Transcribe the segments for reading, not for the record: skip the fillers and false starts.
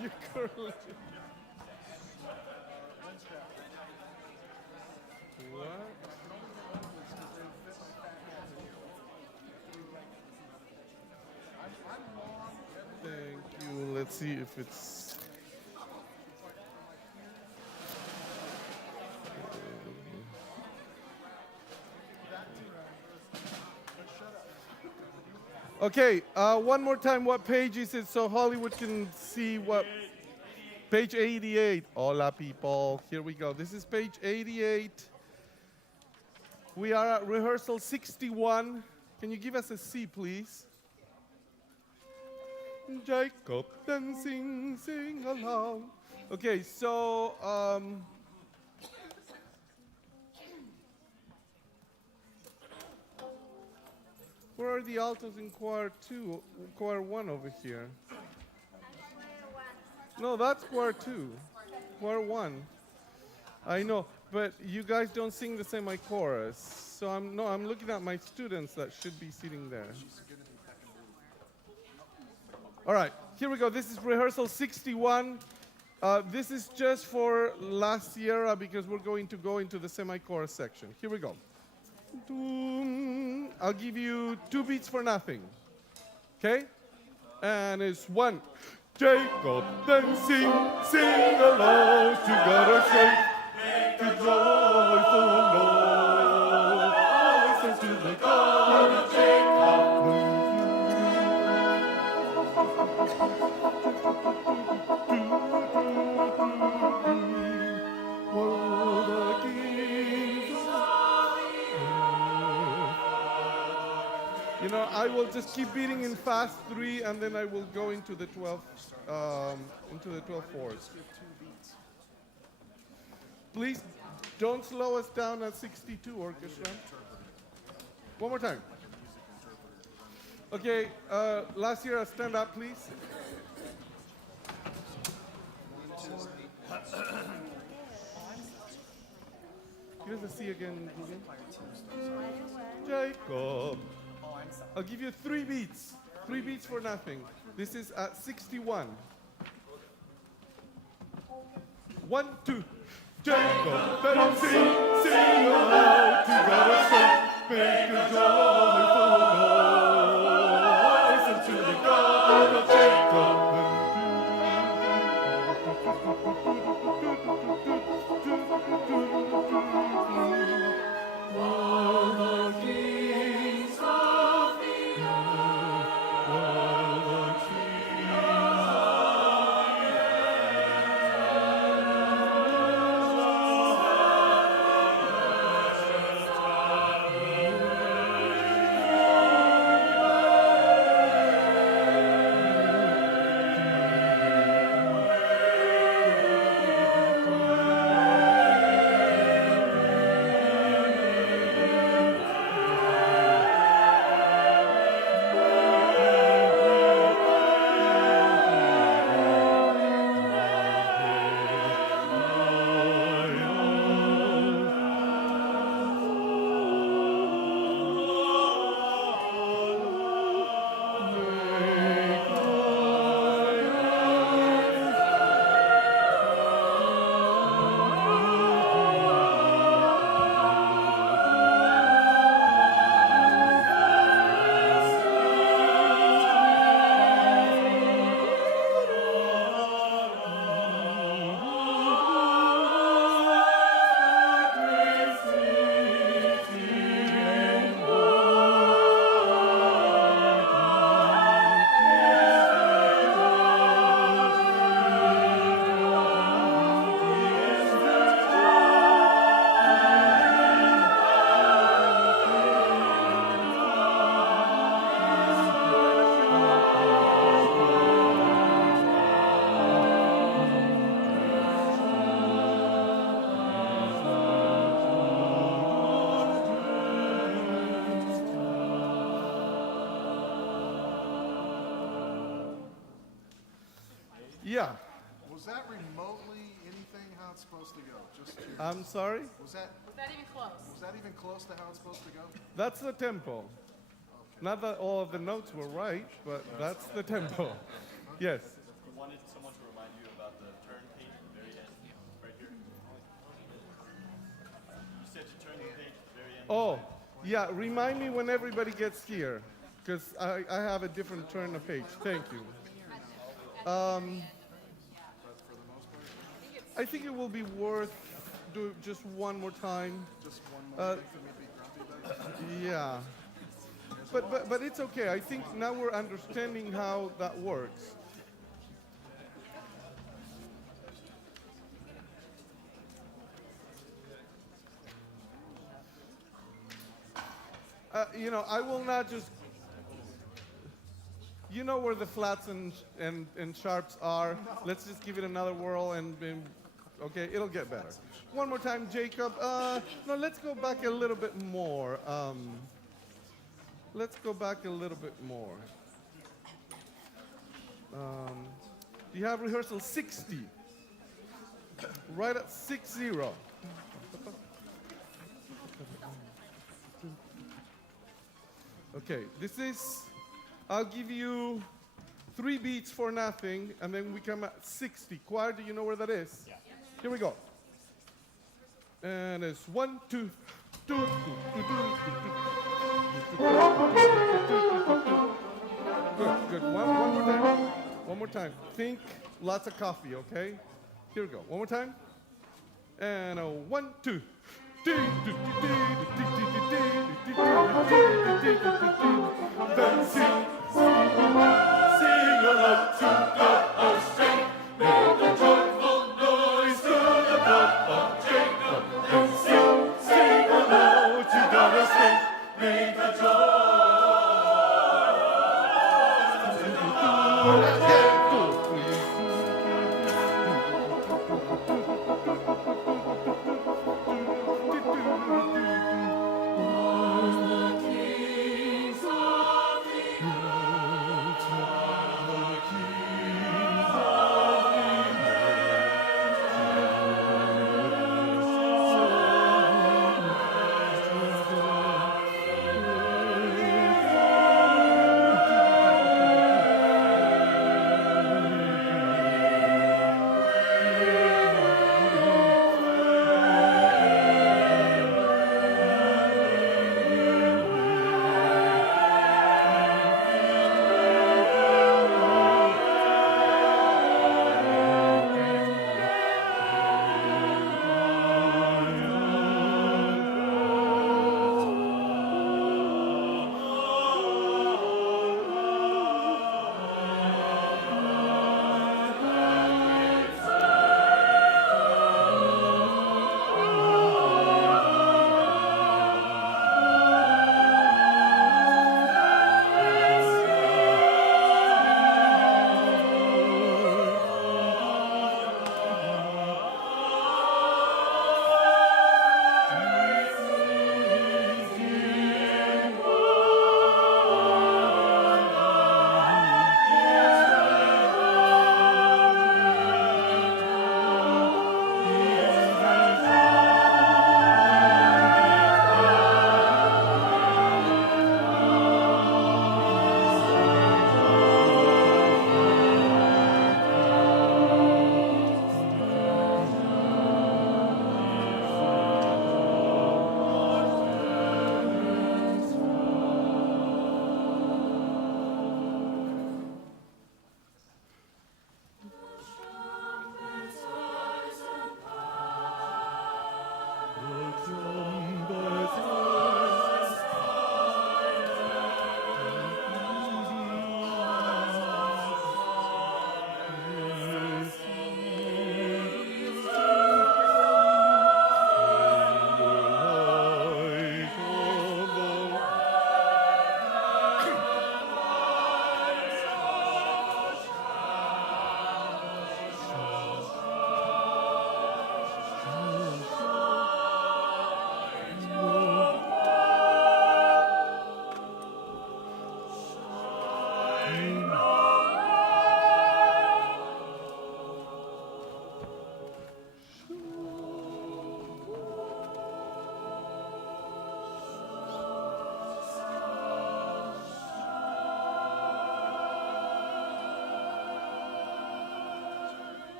You curl. What? Thank you. Let's see if it's. Okay, one more time, what page is it so Hollywood can see what? Page 88. Hola, people. Here we go. This is page 88. We are at rehearsal 61. Can you give us a C, please? Jacob dancing, sing along. Okay, so where are the altos in choir 2, choir 1 over here? No, that's choir 2, choir 1. I know, but you guys don't sing the semi chorus. So I'm looking at my students that should be sitting there. All right, here we go. This is rehearsal 61. This is just for La Sierra because we're going to go into the semi-chorus section. Here we go. I'll give you 2 beats for nothing. Okay? And it's 1. Jacob dancing, sing along to God our strength. Make a joyful noise. Listen to the God of Jacob. You know, I will just keep beating in fast 3, and then I will go into the 12 fours. Please don't slow us down at 62, orchestra. One more time. Okay, last year, stand up, please. Give us a C again, Google. Jacob. I'll give you 3 beats. 3 beats for nothing. This is at 61. 1, 2. Jacob, dancing, sing aloud to God our strength. Make a joyful noise. Listen to the God of Jacob. Yeah. Was that remotely anything how it's supposed to go? Just curious. I'm sorry? Was that even close? Was that even close to how it's supposed to go? That's the tempo. Okay. Not that all of the notes were right, but that's the tempo. Yes. You wanted someone to remind about the turn page at the very end, right here. You said to turn the page at the very end. Oh, yeah, remind me when everybody gets here, because I have a different turn of page. Thank you. I think it will be worth do just one more time. Just one more thing for me to be grumpy about. Yeah. But it's okay. I think now we're understanding how that works. I will not just. You know where the flats and sharps are. Let's just give it another whirl and okay, it'll get better. One more time, Jacob. No, let's go back a little bit more. Let's go back a little bit more. You have rehearsal 60. Right at 60. Okay, this is, I'll give you 3 beats for nothing, and then we come at 60. Choir, do you know where that is? Yeah. Here we go. And it's 1, 2, 2, 2, 2, 2, 2, 2. Good. One more time. One more time. Think lots of coffee, okay? Here we go. One more time. And a 1, 2. Then sing, sing aloud to God our strength. Make a joyful noise to the God of Jacob. Then sing, sing aloud to God our strength. Make a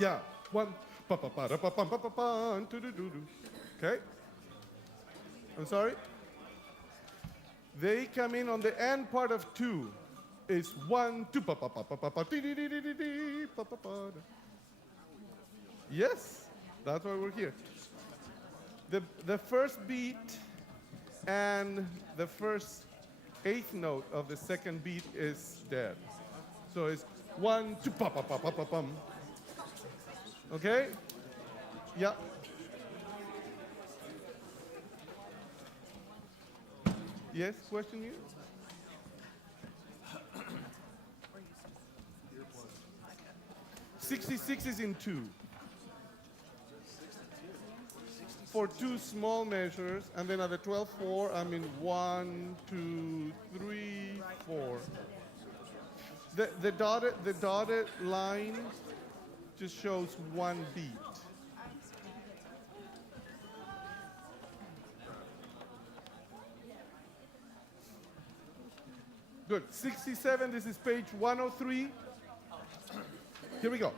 Yeah. One. Pa pa pa da pa pum pa pa pa do do do do. Okay. I'm sorry. They come in on the end part of 2. It's 1 2 pa pa pa pa pa pa dee dee dee dee dee dee pa pa pa. Yes, that's why we're here. The first beat and the first 8th note of the second beat is dead. So it's 1 2 pa pa pa pa pa pum. Okay? Yeah. Yes, question you? $66 is in 2. For 2 small measures, and then at the 12/4, I'm in 1, 2, 3, 4. The dotted line just shows 1 beat. Good. 67, this is page 103. Here we go.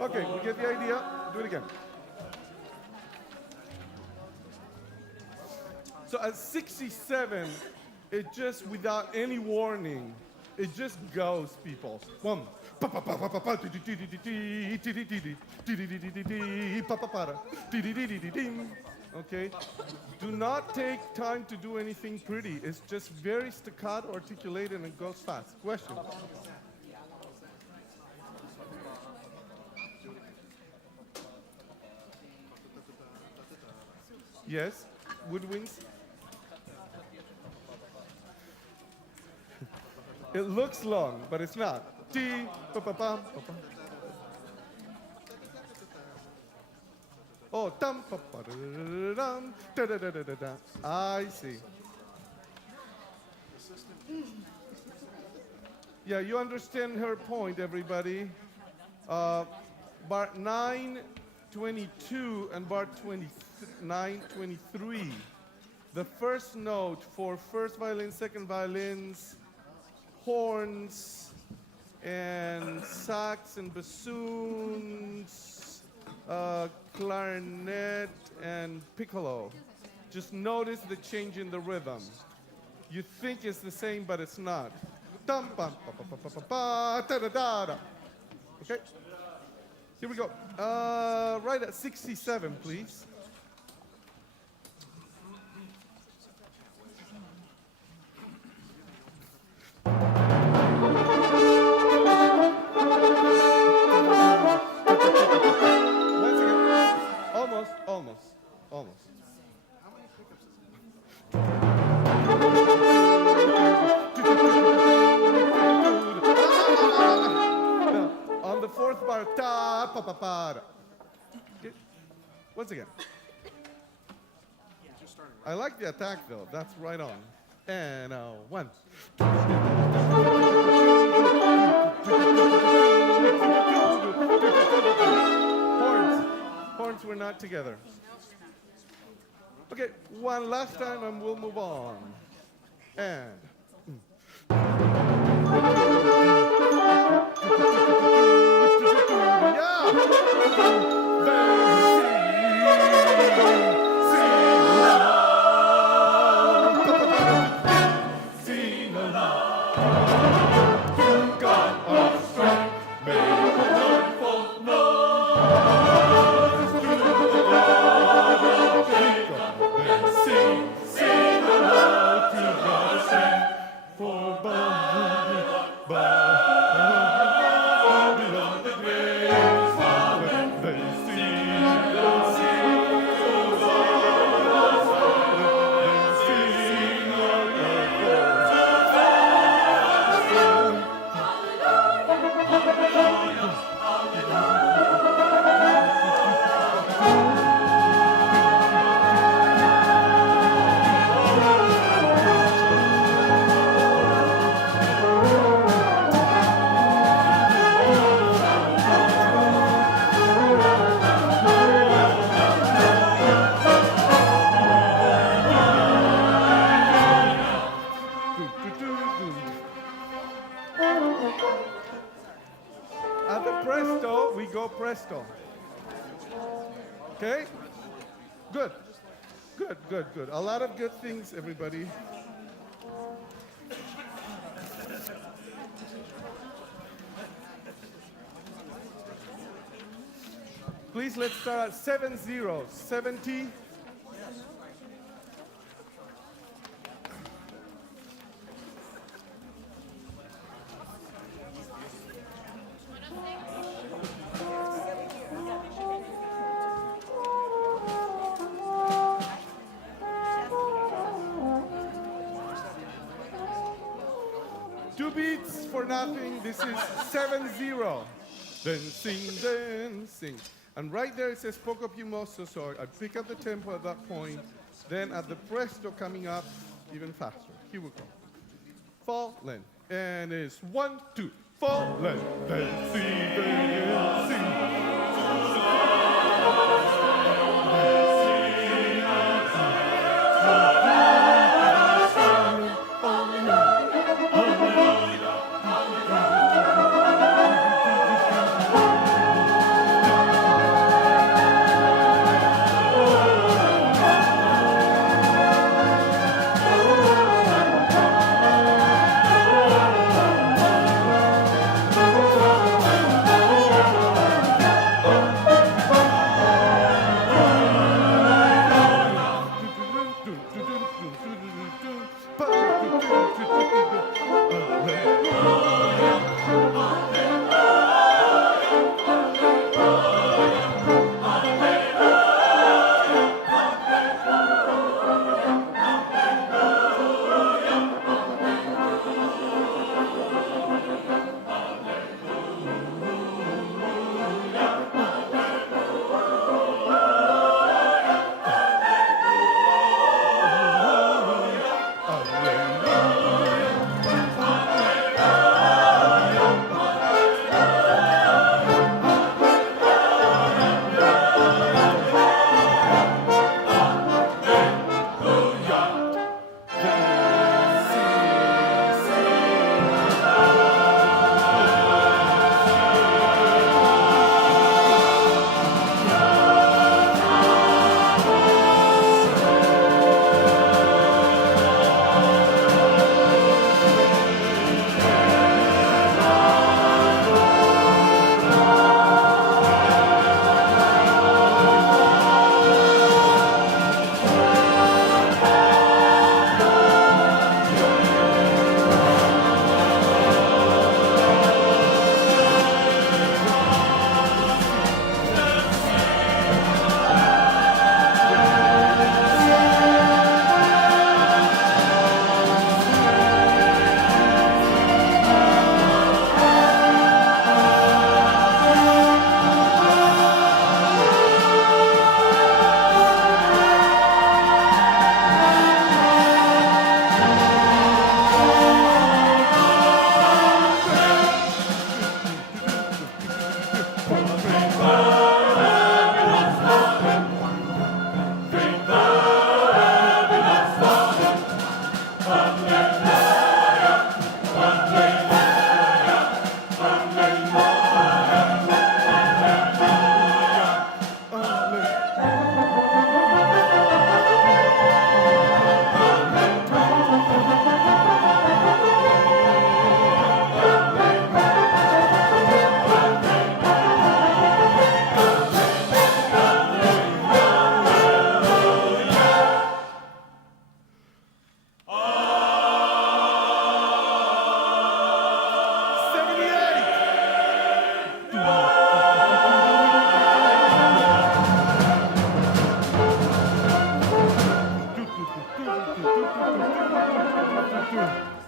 Okay, we get the idea. Do it again. So at 67, it just, without any warning, it just goes, people. One. Okay? Do not take time to do anything pretty. It's just very staccato, articulated, and goes fast. Question? Yes? Woodwinds? It looks long, but it's not. T, pa pa pam, pa pa. Oh, tam pa pa da da da da da da da. I see. Yeah, you understand her point, everybody. Bar 922 and bar 923. The first note for first violin, second violins, horns, and sax and bassoons, clarinet and piccolo. Just notice the change in the rhythm. You think it's the same, but it's not. Dum bum pa pa pa pa pa pa da da da da. Okay. Here we go. Right at 67, please. Once again. Almost. How many pickups is it? Now, on the 4th bar, ta pa pa pa. Okay. Once again. I like the attack though. That's right on. And 1. Horns were not together. Okay, one last time and we'll move on. And. presto. Okay? Good. Good, good, good. A lot of good things, everybody. Please, let's start at 70. 70. Two beats for nothing. This is 7-0. Dancing, dancing. And right there it says poco più mosso, so I pick up the tempo at that point. Then at the presto coming up even faster. Here we go. Fallen. And it's 1, 2. Fallen. Dancing, dancing.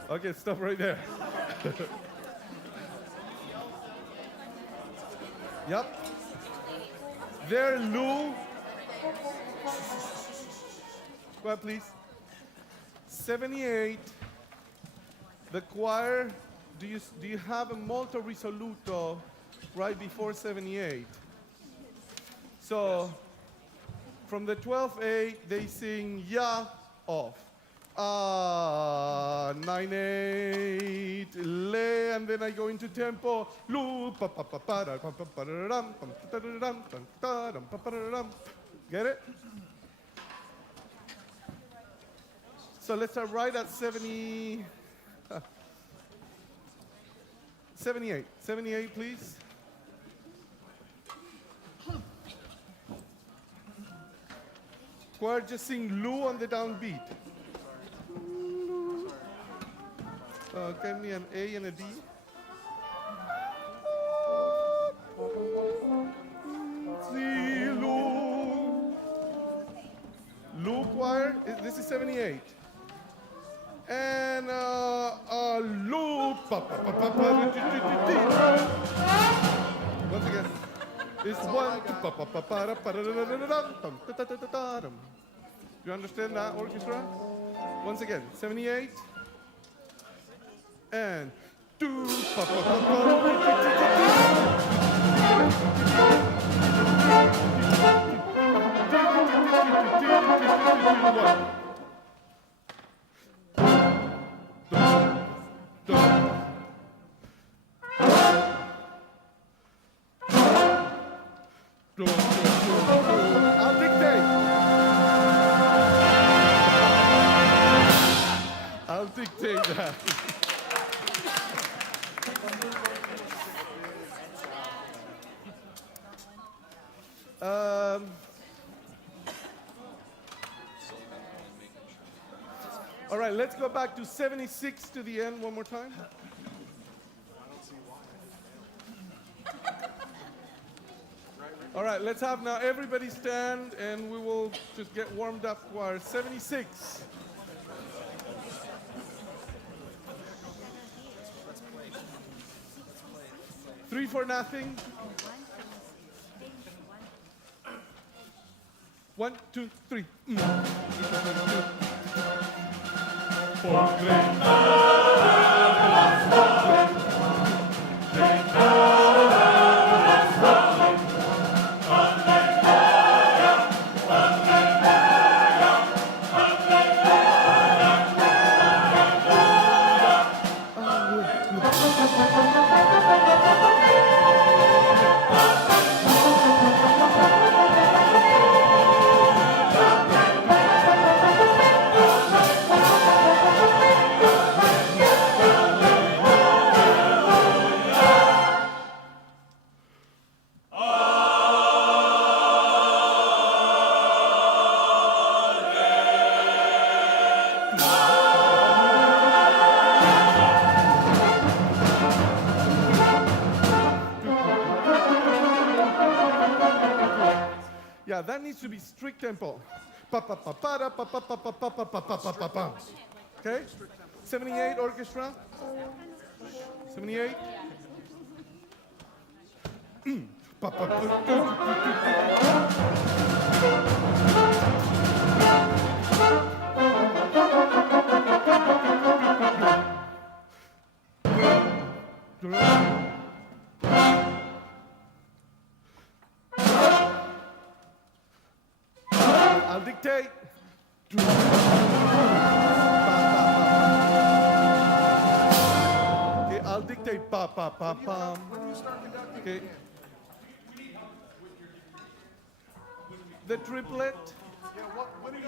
Okay, stop right there. Yep. There, Lou. Go ahead, please. 78. The choir, do you have a molto risoluto right before 78? So from the 12-8, they sing ya off. 9/8 le, and then I go into tempo. Lu pa pa pa pa da, pa pa pa da dum, pam da da dum, dum da dum, pa pa da dum. Get it? So let's start right at 78. 78, please. Choir, just sing Lu on the downbeat. Give me an A and a D. See Lu. Lu choir. This is 78. And Lu. Once again. It's 1, 2, you understand that, orchestra? Once again, 78 and 2. I'll dictate. I'll dictate that. All right, let's go back to 76 to the end one more time. All right, let's have now everybody stand and we will just get warmed up for 76. Three for nothing. 1, 2, 3. For great Yeah, that needs to be strict tempo. Pa pa pa pa da, pa pa pa pa pa pa pa pa pa pa pa. Okay? 78 orchestra. 78. Pa pa pa. I'll dictate. Okay, I'll dictate. Pa pa pa pa. Okay. The triplet. Yeah, when are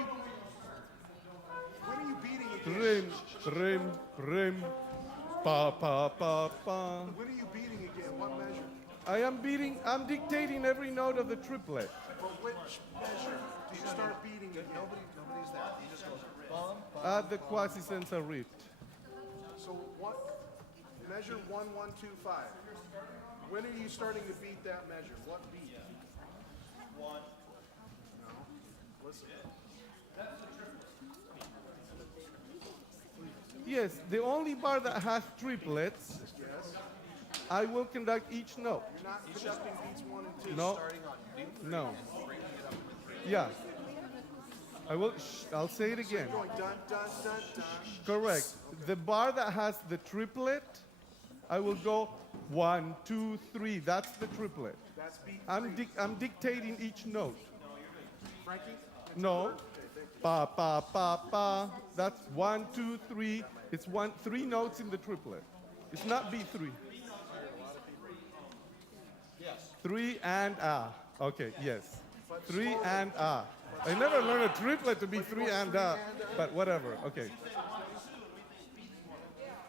you beating again? Rim, rim, rim. Pa pa pa pa. When are you beating again? What measure? I'm dictating every note of the triplet. But which measure do you start beating again? Nobody's there. He just goes bum. At the quasi-sensa riff. So measure 1, 1, 2, 5. When are you starting to beat that measure? What beat? 1. No. Listen. Yes, the only bar that has triplets, Yes. I will conduct each note. You're not conducting beats 1 and 2. No. No. Yeah. I will. I'll say it again. Going dun, dun, dun, dun. Correct. The bar that has the triplet, I will go 1, 2, 3. That's the triplet. That's beat I'm 3. dictating each note. Frankie? No. Okay, thank you. Pa, pa, pa, pa. That's 1, 2, 3. It's 3 notes in the triplet. It's not B3. Yes. 3 and ah. Okay, yes. 3 and ah. I never learned a triplet to be 3 and ah, but whatever. Okay.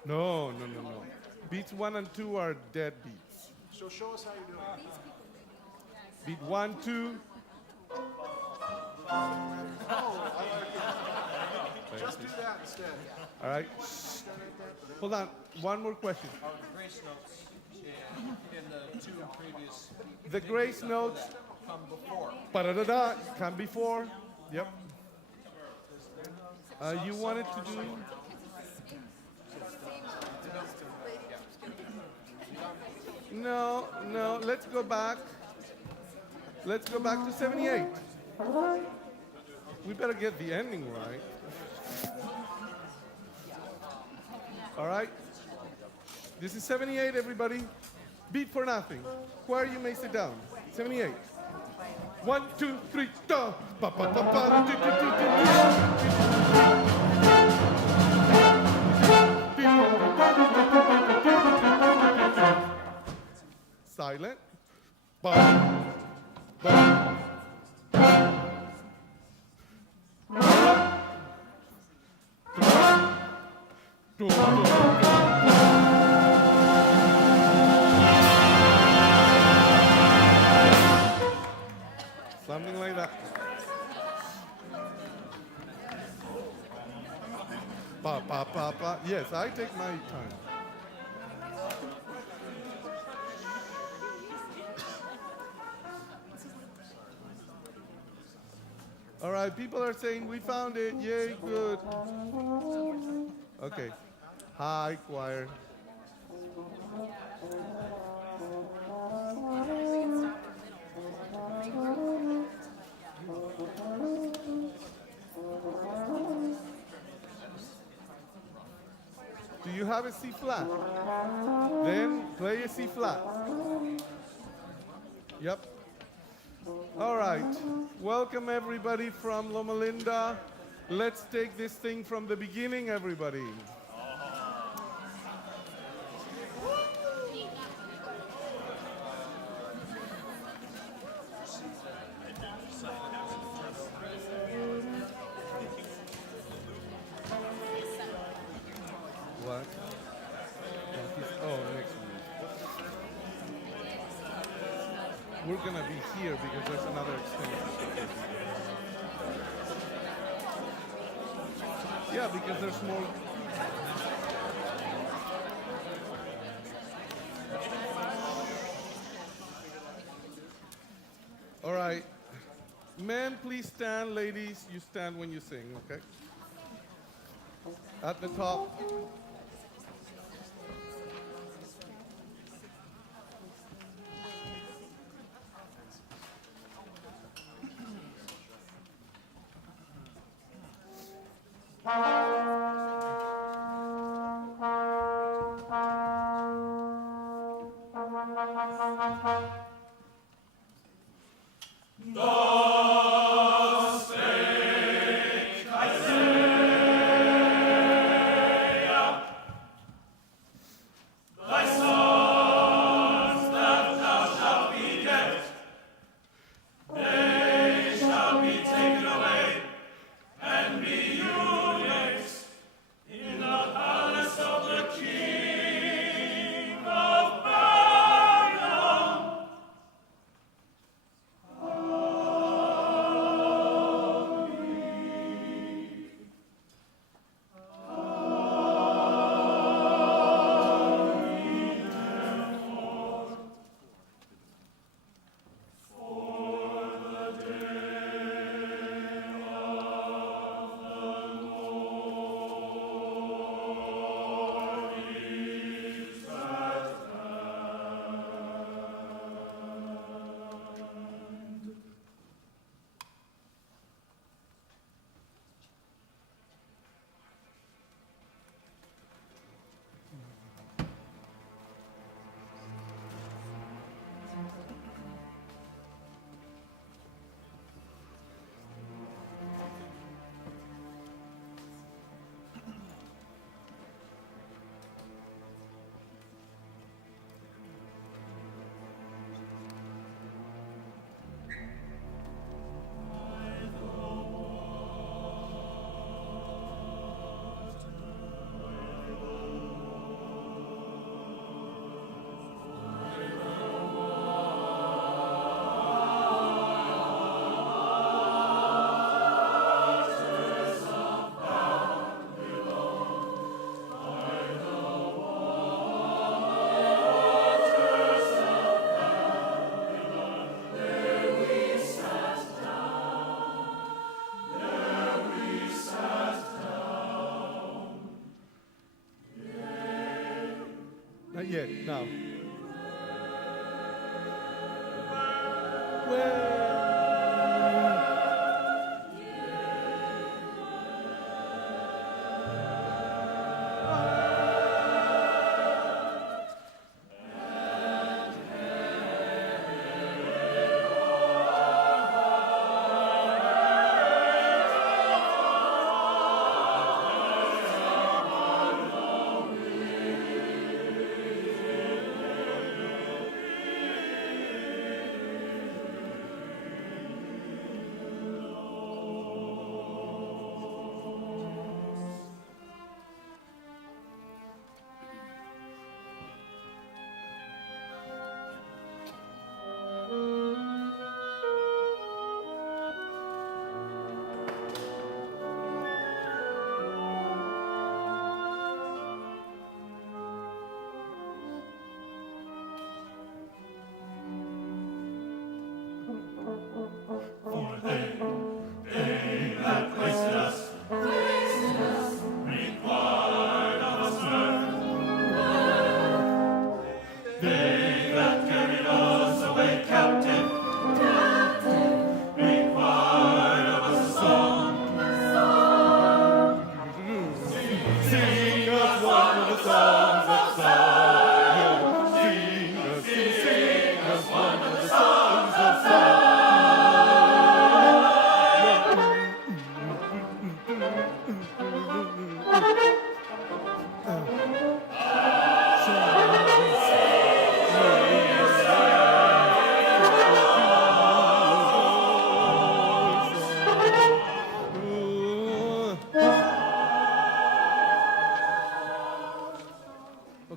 No. Beats 1 and 2 are dead beats. So show us how you do it. Beat 1, 2. Just do that instead. All right. Hold on. One more question. Are grace notes in the two previous The grace notes, come before? pa-da-da-da, come before. Yep. You wanted to do. No. Let's go back. Let's go back to 78. We better get the ending right. All right. This is 78, everybody. Beat for nothing. Choir, you may sit down. 78. 1, 2, 3, da. Ba, ba, ba, ba, di, di, di, di, di. Silent. Ba, ba. Something like that. Pa, pa, pa, pa. Yes, I take my time. All right, people are saying we found it. Yay, good. Okay. Hi, choir. Do you have a C flat? Then play a C flat. Yep. All right. Welcome everybody from Loma Linda. Let's take this thing from the beginning, everybody. What? Oh, next week. We're gonna be here because there's another extension. Yeah, because there's more. All right. Men, please stand. Ladies, you stand when you sing, okay? At the top. yet. Now. Well.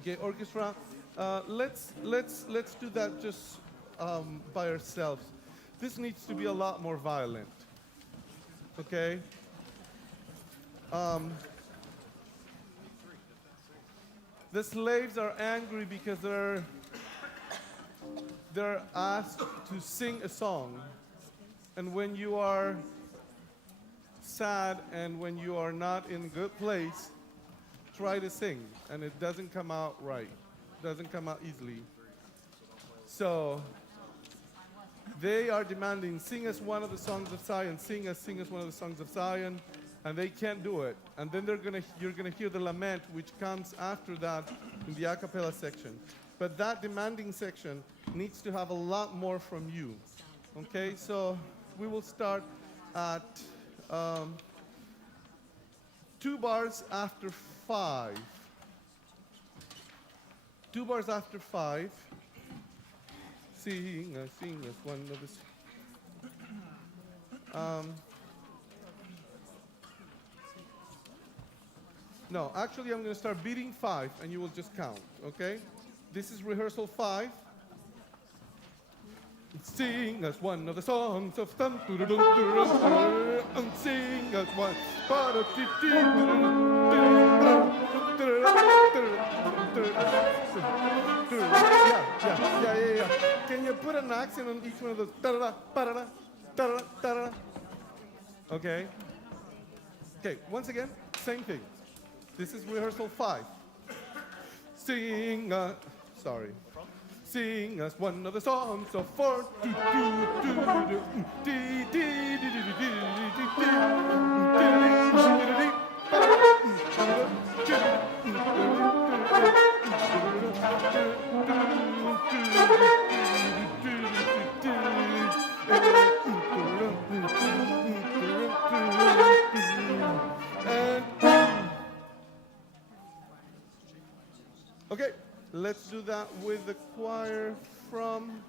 Okay, orchestra. Let's do that just by ourselves. This needs to be a lot more violent. Okay. The slaves are angry because they're asked to sing a song, and when you are sad and when you are not in a good place, try to sing, and it doesn't come out right. Doesn't come out easily. So they are demanding, sing us one of the songs of Zion, sing us one of the songs of Zion, and they can't do it. And then you're gonna hear the lament, which comes after that in the a cappella section. But that demanding section needs to have a lot more from you. Okay, so we will start at 2 bars after 5. 2 bars after 5. Sing us one of the. No, actually, I'm going to start beating 5, and you will just count. Okay? This is rehearsal 5. Sing us one of the songs of and sing us one. Yeah. Can you put an accent on each one of those? Okay. Okay, once again, same thing. This is rehearsal 5. Sing us one of the songs of 4. Okay, let's do that with the choir from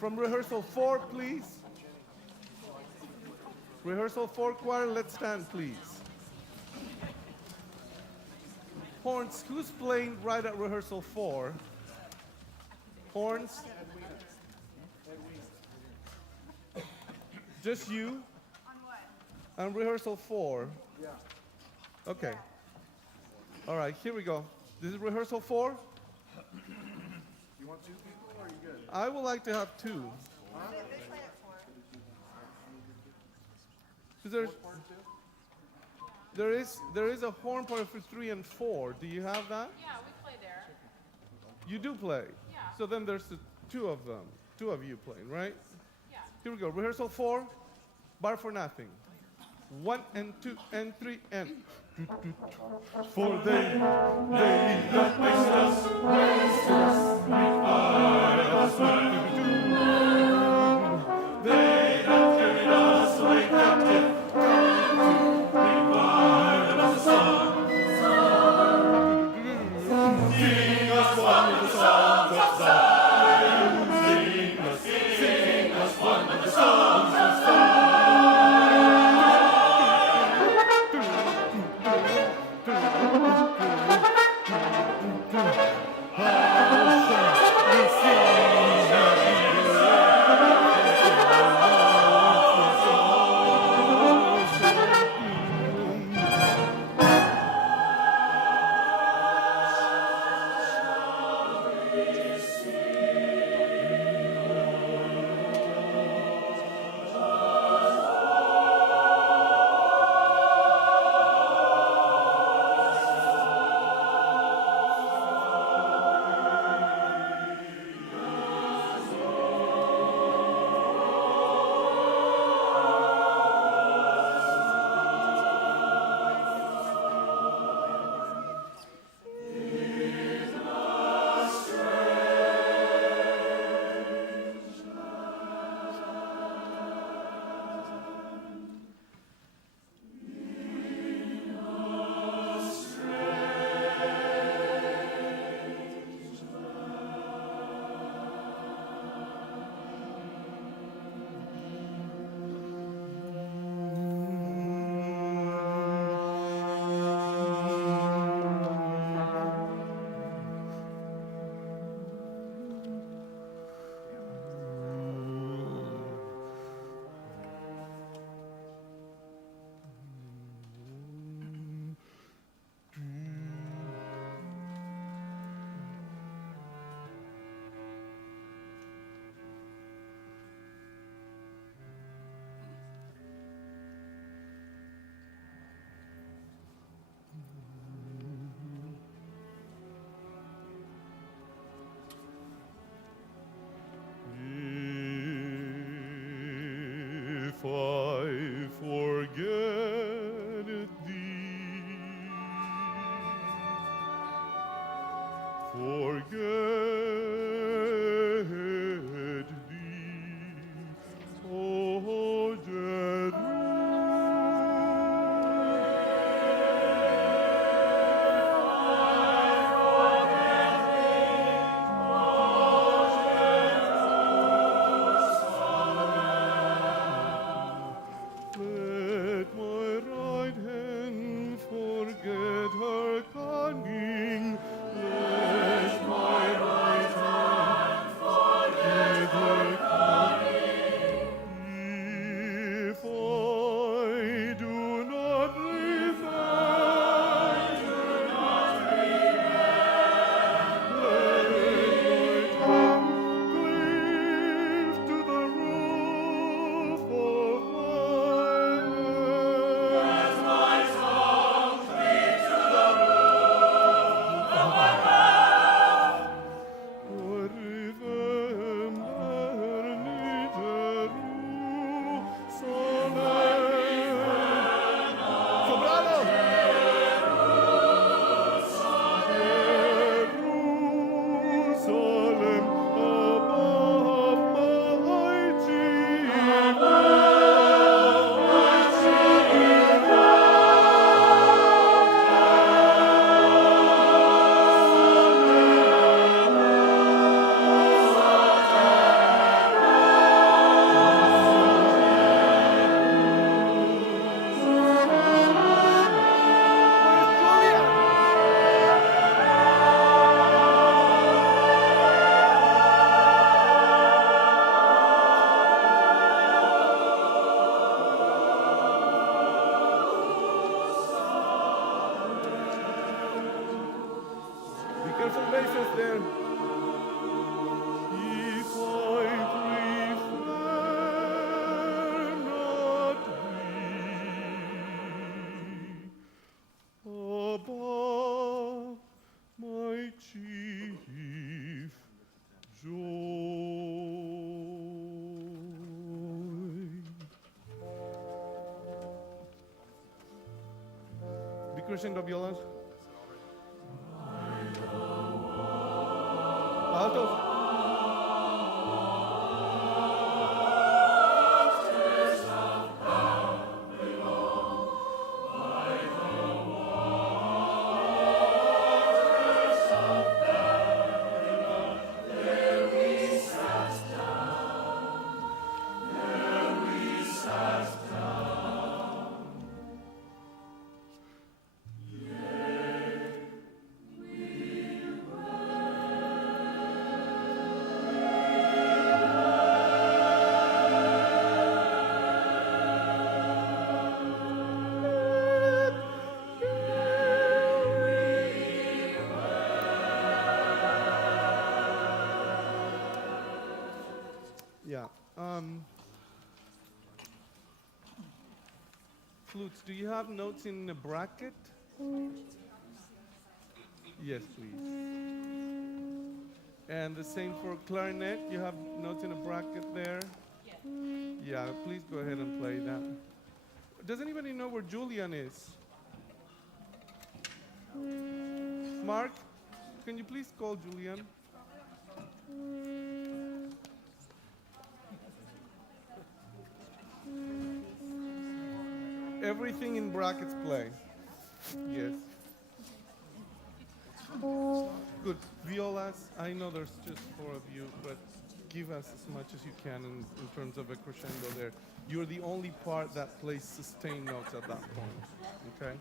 rehearsal 4, please. Rehearsal 4 choir, let's stand, please. Horns, who's playing right at rehearsal 4? Horns? Just you? On rehearsal 4? Yeah. Okay. All right, here we go. This is rehearsal 4? You want 2 people or are you good? I would like to have 2. Huh? Is there, there is a horn part for 3 and 4. Do you have that? Yeah, we play there. You do play. Yeah. So then there's the 2 of them, 2 of you playing, right? Yeah. Here we go. Rehearsal 4, bar for nothing. 1 and 2 and 3 and. For they that waste us, require us what to do. They that carried us away captive, require us a song. Sing us one of the songs of Zion. Sing us one of the songs of Zion. If I forget thee, O let my right hand forget her cunning. Let my right hand forget her cunning. If I do not let my tongue cleave to the roof of my Jerusalem above my Be careful, basses there. If I prefer not thee, crescendo violas. Altos. Yeah. Flutes, do you have notes in a bracket? Yes, please. And the same for clarinet, you have notes in a bracket there? Yeah, please go ahead and play that. Does anybody know where Julian is? Mark, can you please call Julian? Everything in brackets play. Yes. Good. Violas, I know there's just 4 of you, but give us as much as you can in terms of a crescendo there. You're the only part that plays sustained notes at that point. Okay?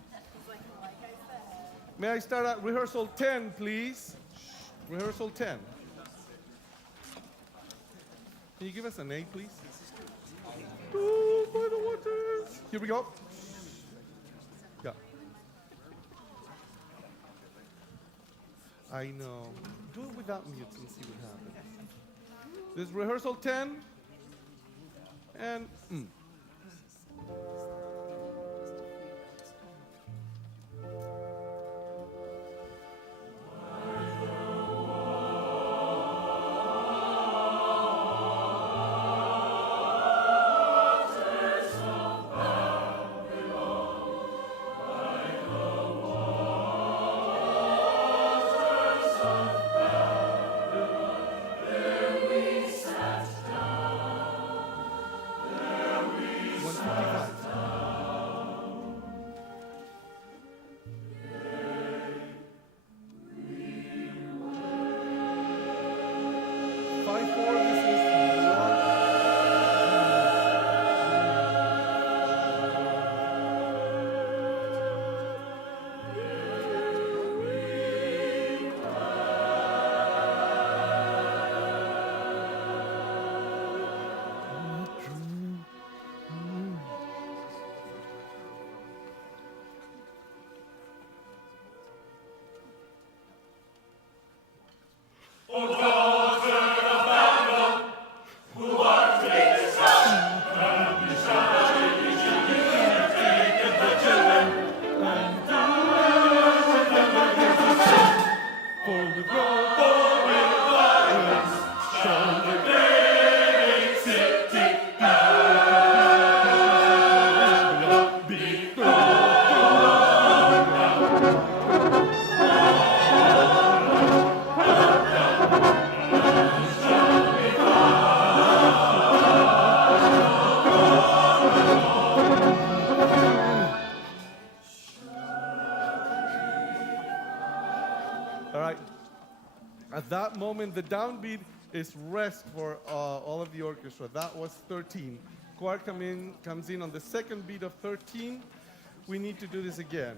May I start at rehearsal 10, please? Rehearsal 10. Can you give us an A, please? Oh, by the waters. Here we go. Yeah. I know. Do it without mutes and see what happens. This is rehearsal 10. And that moment, the downbeat is rest for all of the orchestra. That was 13. Choir comes in on the second beat of 13. We need to do this again.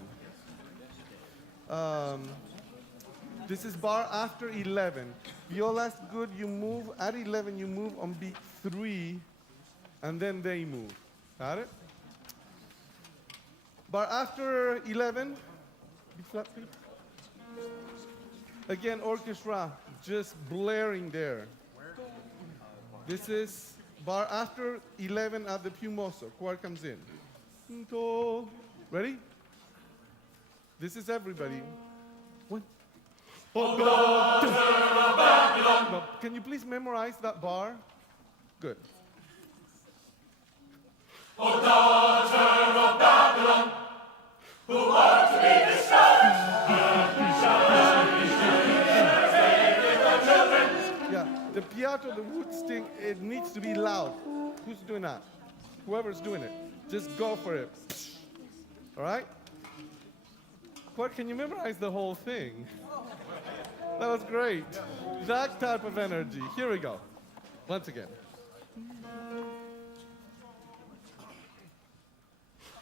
This is bar after 11. Viola's good, you move. At 11, you move on beat 3, and then they move. Got it? Bar after 11, B flat, please. Again, orchestra, just blaring there. This is bar after 11 at the Pumoso. Choir comes in. Ready? This is everybody. One. Oh, daughter of Babylon. Now, can you please memorize that bar? Good. O daughter of Babylon, who art to be part of the wood sting, it needs to be loud. Who's doing that? Whoever's doing it. Just go for it. All right? What, can you memorize the whole thing? That was great. That type of energy. Here we go. Once again.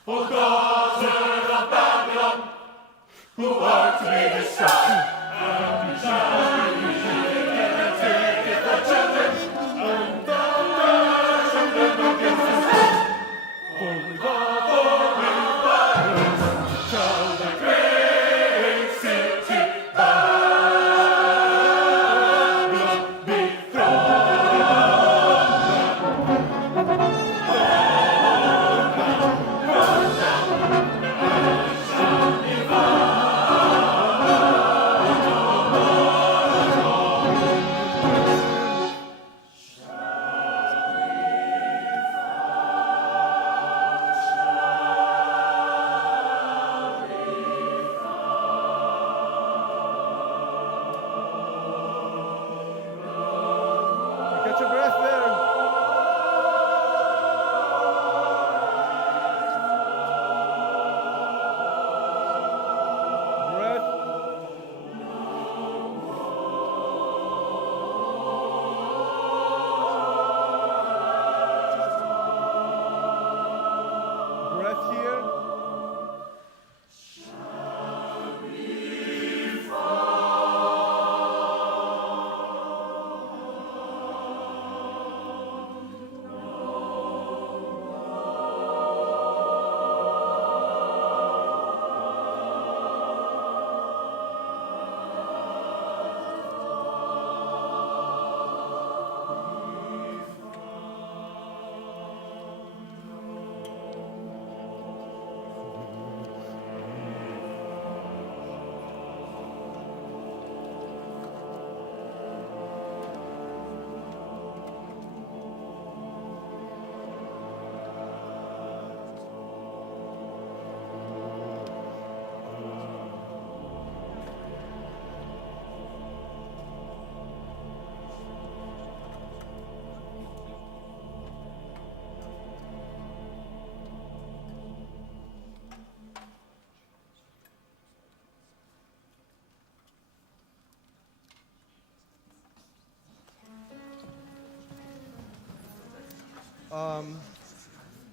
O daughter of Babylon, who art to be destroyed, and we shall be and take it for children, and dash them against the stone. For with all violence shall the great city Babylon be thrown. Get your breath there. Breath. Breath here.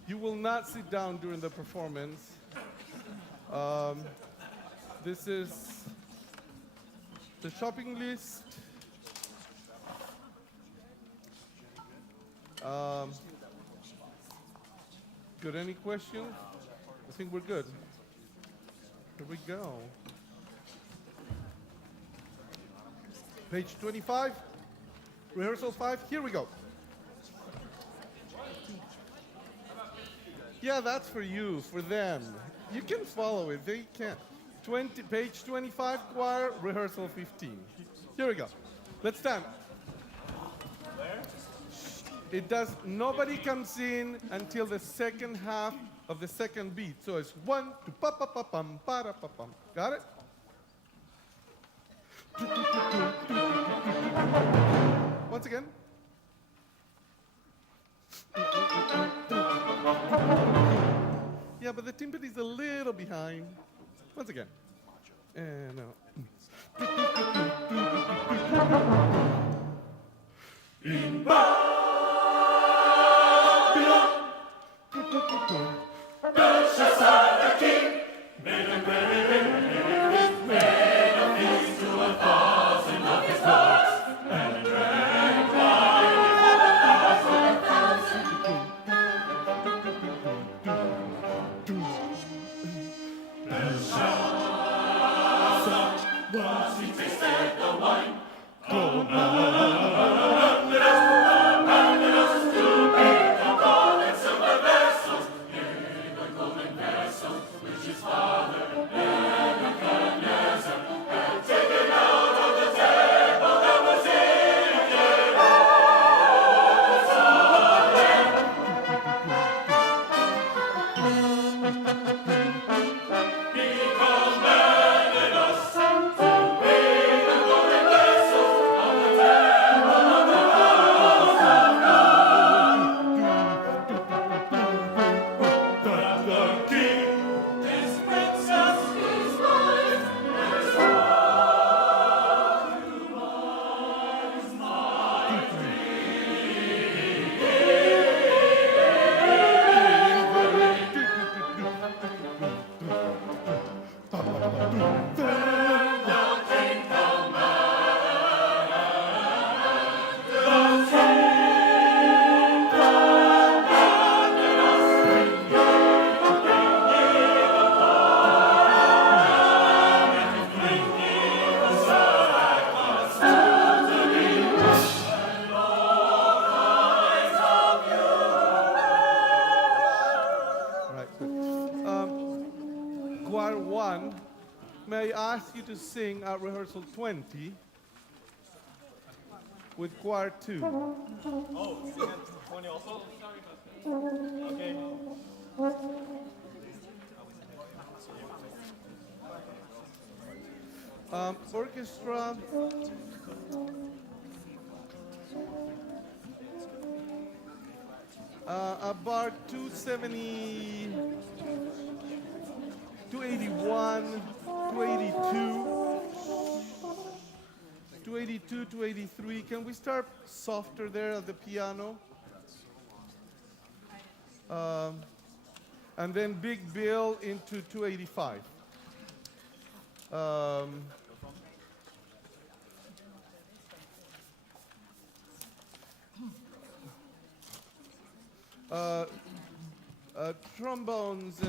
You will not sit down during the performance. This is the shopping list. Good, any questions? I think we're good. Here we go. Page 25, rehearsal 5, here we go. Yeah, that's for you, for them. You can follow it, they can't. Page 25, choir, rehearsal 15. Here we go. Let's stand. It does, nobody comes in until the second half of the second beat. So it's 1, 2, pa pa pa pam, para pa pam. Got it? Once again. Yeah, but the timpani is a little behind. Once again. And now. In Babylon, Belshazzar the king made a feast to 1,000 of his lords, and drank wine for 1,000. Belshazzar, once he tasted the wine, gold which his father choir 1, may I ask you to sing at rehearsal 20 with choir 2? Oh, sing at 20 also? Okay. Orchestra. Bar 270, 281, 282, 282, 283. Can we start softer there at the piano? And then Big Bill into 285. Trombones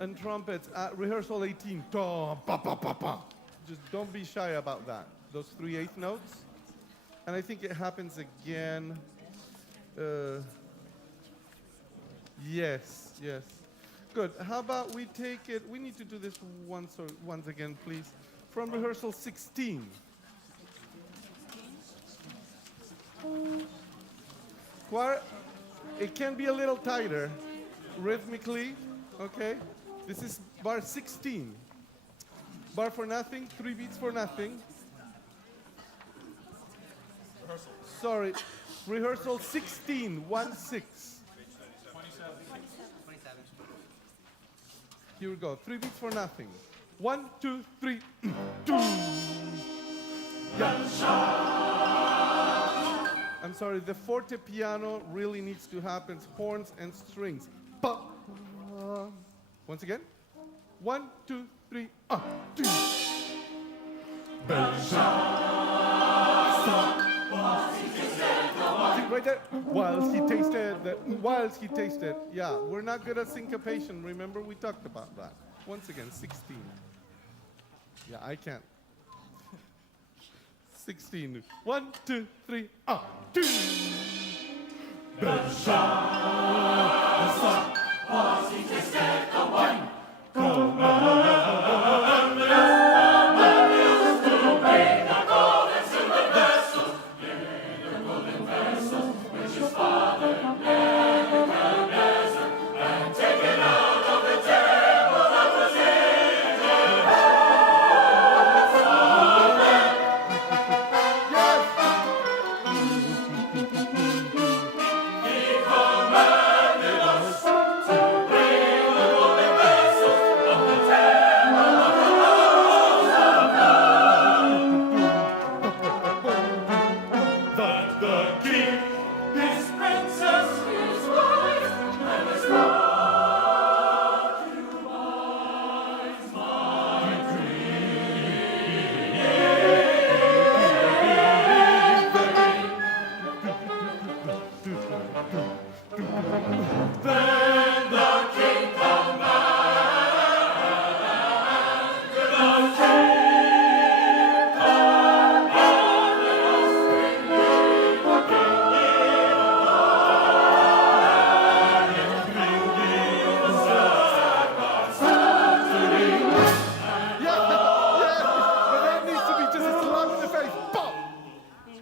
and trumpets at rehearsal 18. Tom, pa, pa, pa, pa. Just don't be shy about that. Those 3/8 notes. And I think it happens again. Yes. Good. How about we take it? We need to do this once again, please. From rehearsal 16. Choir, it can be a little tighter rhythmically, okay? This is bar 16. Bar for nothing, 3 beats for nothing. Rehearsal. Sorry, rehearsal 16, 1-6. 27. Here we go, 3 beats for nothing. 1, 2, 3, 2. I'm sorry, the forte piano really needs to happen. Horns and strings. Pa. Once again. 1, 2, 3, 2. See right there. Whilst he tasted. Yeah, we're not good at syncopation. Remember, we talked about that. Once again, 16. Yeah, I can't. 16. 1, 2, 3, 2.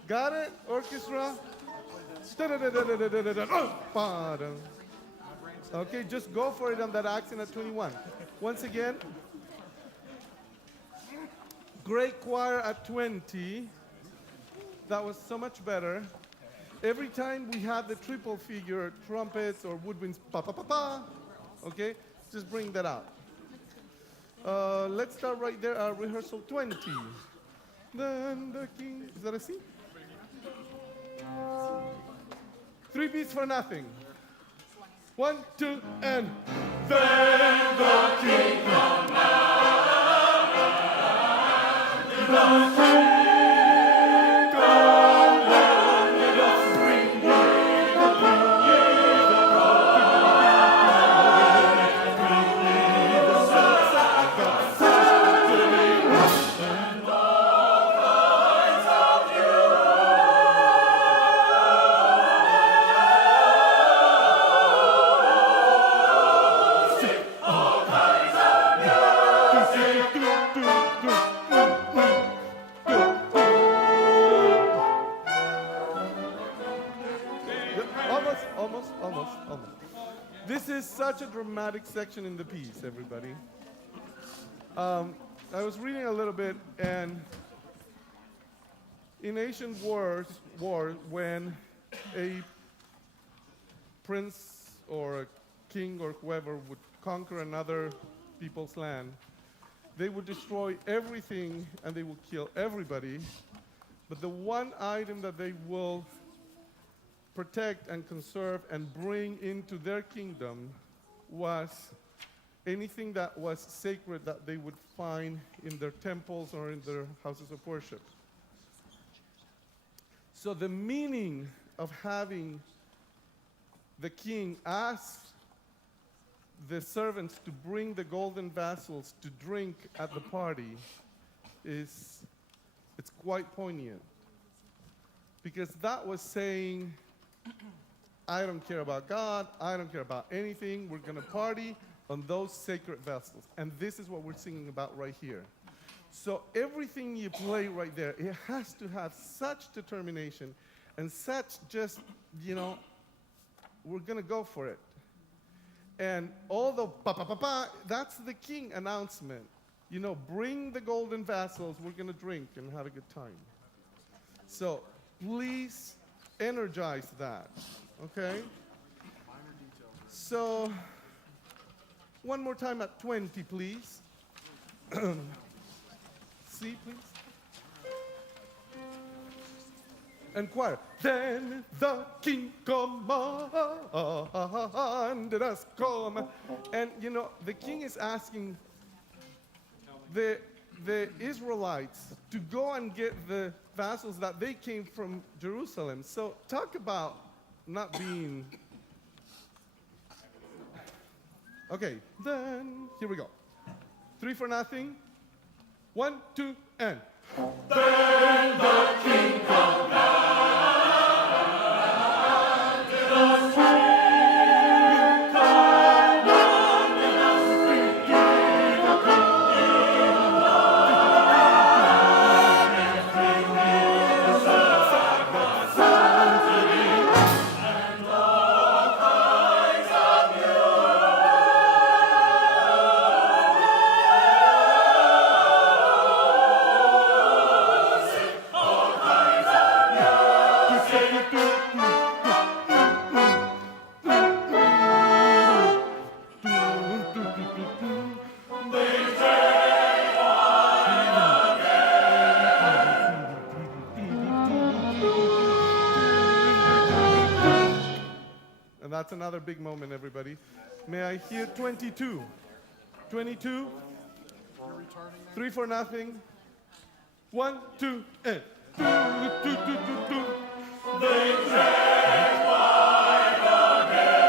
Got it? Orchestra? Okay, just go for it on that accent at 21. Once again, great choir at 20. That was so much better. Every time we have the triple figure, trumpets or woodwinds, pa pa pa pa, okay, just bring that out. Let's start right there at rehearsal 20. Then the king, is that a C? 3 beats for nothing. 1, 2, and then the king Oh, Almost. This is such a dramatic section in the piece, everybody. I was reading a little bit, and in ancient war, when a prince or a king or whoever would conquer another people's land, they would destroy everything and they would kill everybody. But the one item that they will protect and conserve and bring into their kingdom was anything that was sacred that they would find in their temples or in their houses of worship. So the meaning of having the king ask the servants to bring the golden vessels to drink at the party it's quite poignant. Because that was saying, I don't care about God, I don't care about anything, we're going to party on those sacred vessels. And this is what we're singing about right here. So everything you play right there, it has to have such determination and such just, we're going to go for it. And all the pa-pa-pa-pa, that's the king announcement. Bring the golden vessels, we're going to drink and have a good time. So please energize that, okay? So one more time at 20, please. C, please. And choir. Then the king commanded us come. And the king is asking the Israelites to go and get the vassals that they came from Jerusalem. So talk about not being... Okay, then here we go. 3 for nothing. 1, 2, and... Then the king commanded us, That's another big moment, everybody. May I hear 22? 22? 3 for nothing. 1, 2, and... they drank wine again.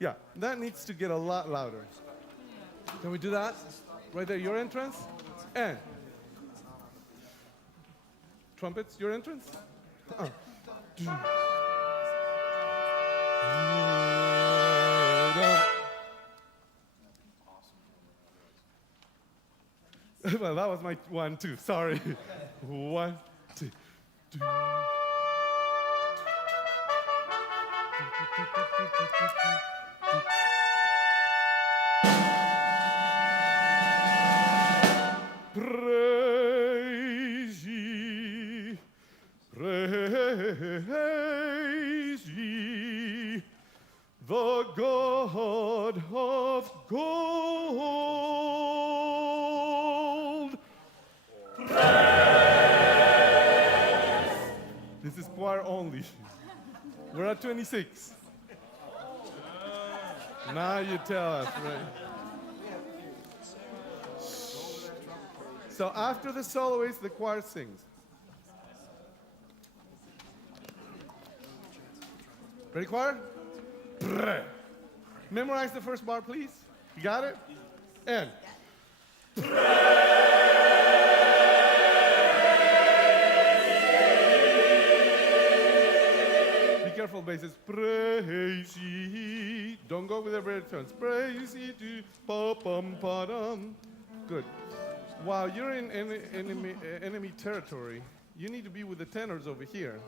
Yeah, that needs to get a lot louder. Can we do that? Right there, your entrance. And trumpets, your entrance. Well, that was my 1, 2. Sorry. 1, 2. Praise ye, praise ye, the God of gold. This is choir only. We're at 26. Now you tell us, right? So after the soloist, the choir sings. Ready, choir? Brr. Memorize the first bar, please. You got it? And. Be careful, basses. Praise ye. Don't go with the baritones. Praise ye to pa-pum-pa-dum. Good. Wow, you're in enemy territory. You need to be with the tenors over here.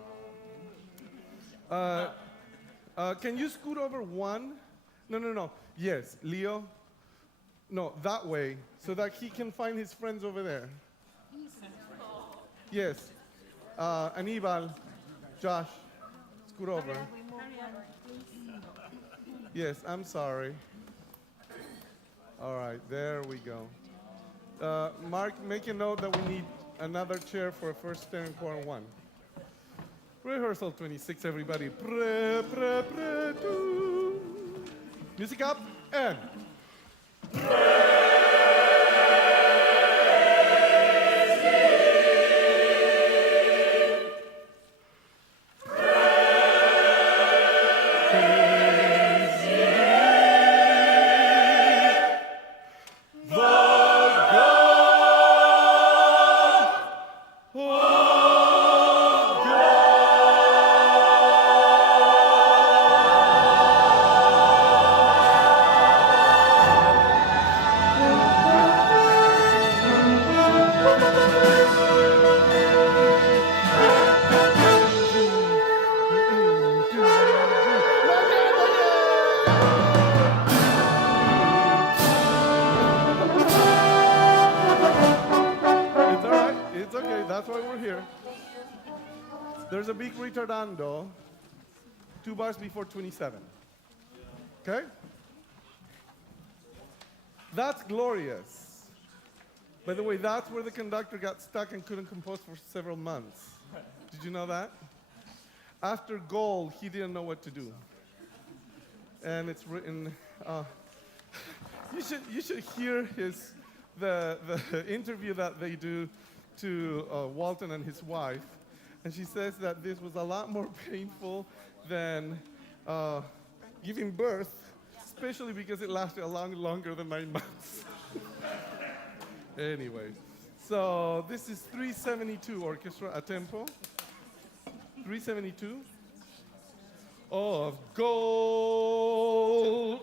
Can you scoot over one? No. Yes, Leo. No, that way, so that he can find his friends over there. Yes. Anibal, Josh, scoot over. Yes, I'm sorry. All right, there we go. Mark, make a note that we need another chair for a first tenor choir 1. Rehearsal 26, everybody. Pre, pre, pre, do. Music up, and. That's why we're here. There's a big ritardando 2 bars before 27. Okay? That's glorious. By the way, that's where the conductor got stuck and couldn't compose for several months. Did you know that? After gold, he didn't know what to do. And it's written, you should hear the interview that they do to Walton and his wife, and she says that this was a lot more painful than giving birth, especially because it lasted a lot longer than 9 months. Anyway, so this is 372 orchestra, a tempo. 372 of gold.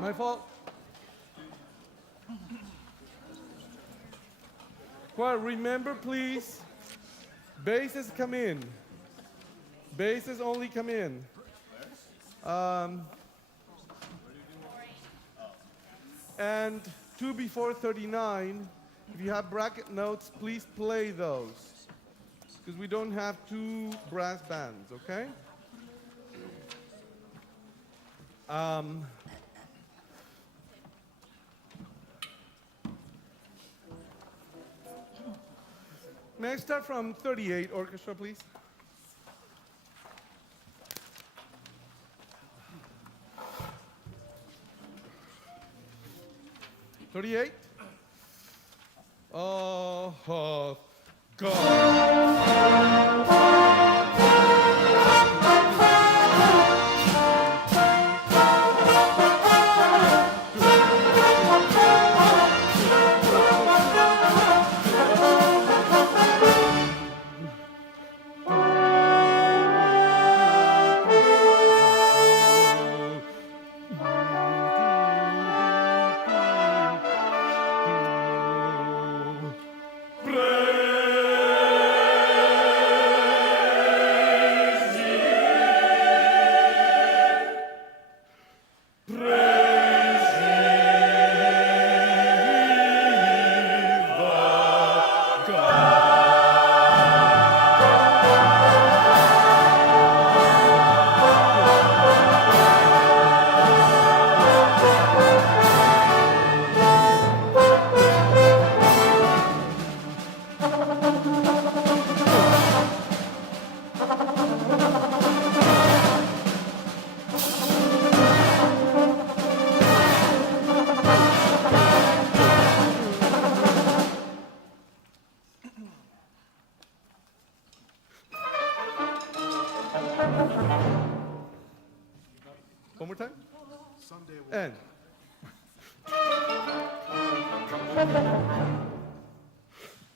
My fault. Well, remember, please, basses come in. Basses only come in. And 2 before 39, if you have bracket notes, please play those. Because we don't have 2 brass bands, okay? May I start from 38, orchestra, please? $38? Oh, One more time. Someday we'll And.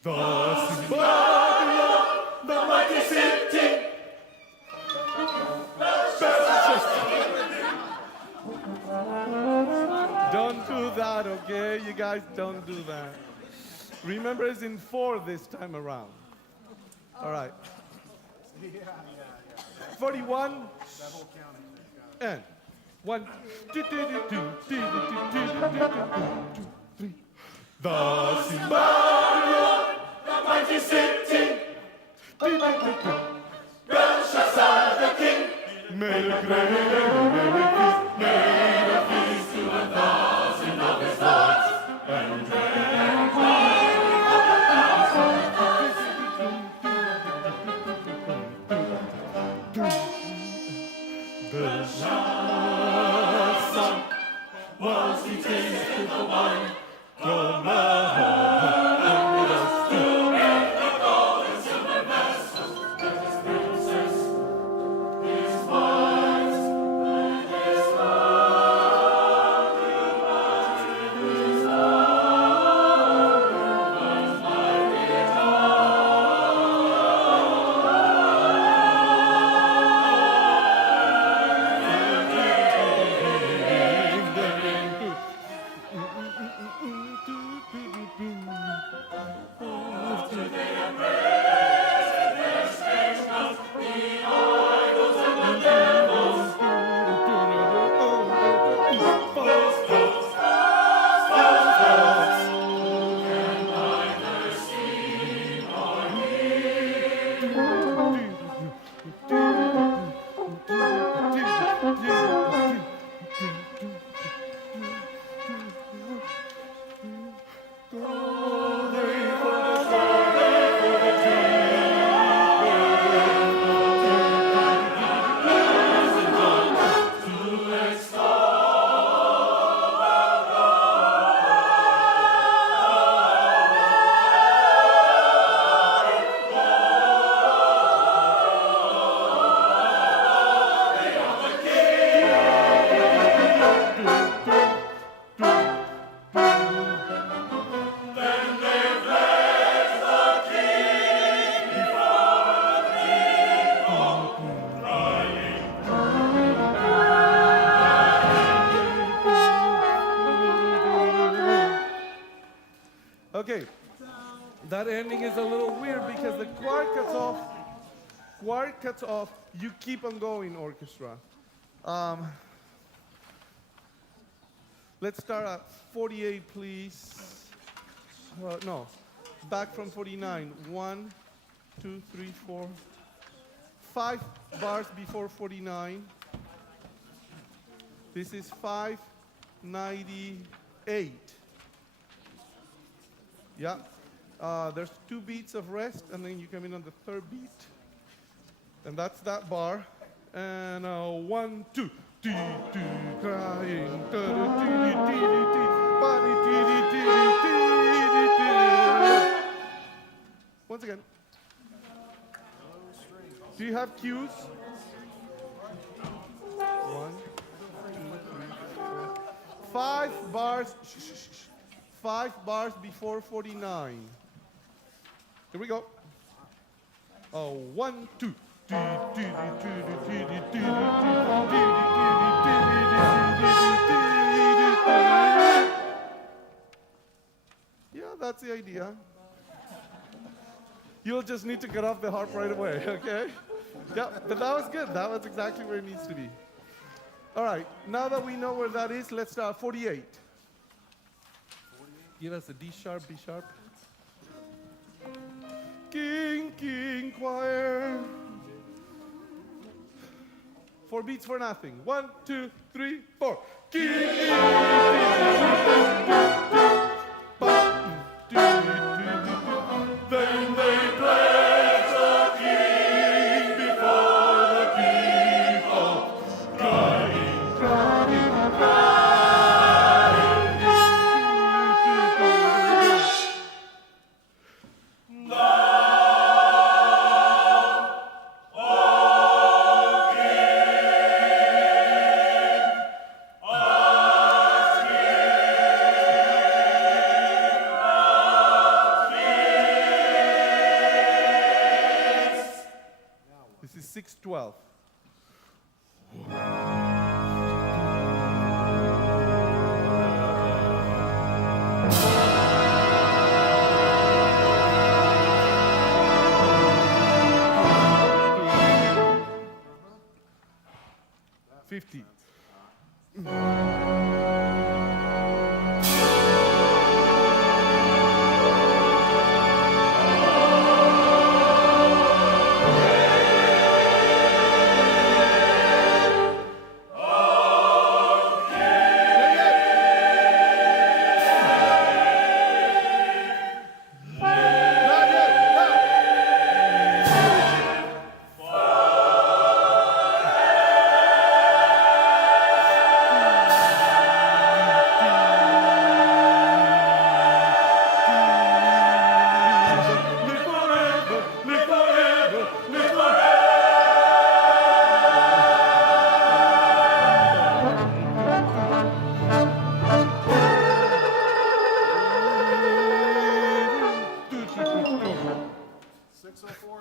Thus in Babylon, the mighty city. Don't do that, okay? You guys don't do that. Remember, it's in 4 this time around. All right. 41. that whole counting thing. And 1, 2, 3. Thus in Babylon, The mighty city, Belshazzar the king, made a great made a feast to 1,000 of his lords, and drank wine of the Belshazzar's son was he tasted the wine, Loma. Okay. That ending is a little weird because the chord cuts off. Chord cuts off. You keep on going, orchestra. Let's start at 48, please. No, back from 49. 1, 2, 3, 4. 5 bars before 49. This is 598. Yeah. There's 2 beats of rest, and then you come in on the 3rd beat. And that's that bar. And 1, 2. Crying. Once again. Do you have cues? 1, 2, 3, 4. 5 bars. 5 bars before 49. Here we go. 1, 2. Yeah, that's the idea. You'll just need to get off the harp right away, okay? Yeah, but that was good. That was exactly where it needs to be. All right, now that we know where that is, let's start 48. Give us a D sharp, B sharp. King, king, choir. 4 beats for nothing. 1, 2, 3, 4. King, Then they pledge the king before the people, crying, crying, crying. This is 6/12. $50.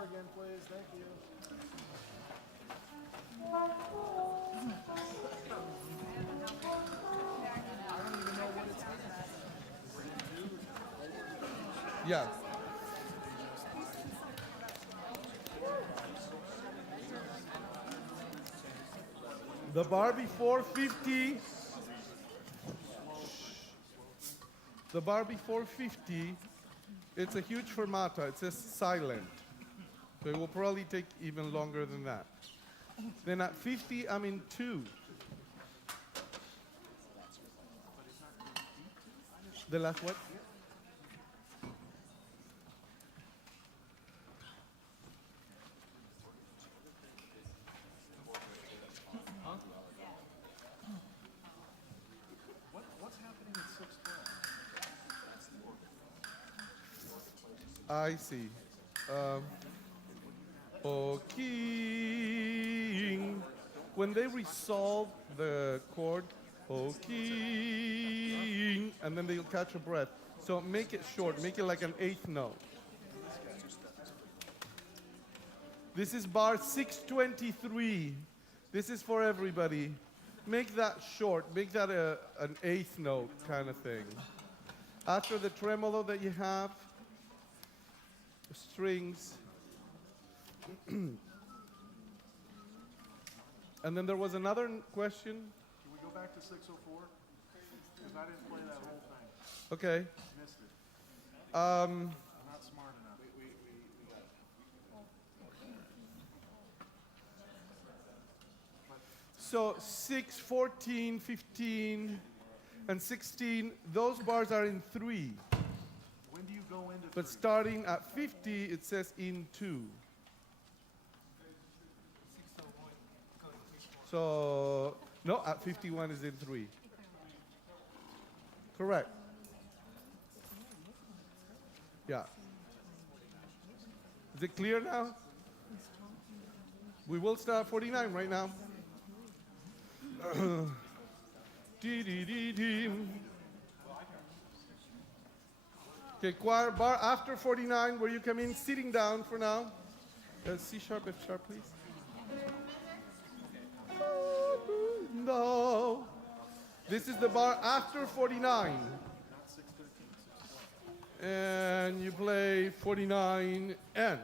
Again, please. Thank you. Yeah. The bar before 50. The bar before 50, it's a huge fermata. It says silent. So it will probably take even longer than that. Then at 50, I'm in 2. The last what? What's happening at 6/12? I see. O King. When they resolve the chord, O King, and then they'll catch a breath. So make it short, make it like an 8th note. This is bar 623. This is for everybody. Make that short, make that an 8th note kind of thing. After the tremolo that you have, strings. And then there was another question. Can we go back to 604? Because I didn't play that whole thing. Okay. Missed it. Um, I'm not smart enough. so 6, 14, 15, and 16, those bars are in 3. When do you go into But 3? starting at 50, it says in 2. So, no, at 51 is in 3. Correct. Yeah. Is it clear now? We will start at 49 right now. Dee-dee-dee-dee. Okay, choir bar after 49, where you come in sitting down for now. C sharp, F sharp, please. No. This is the bar after 49. And you play 49 and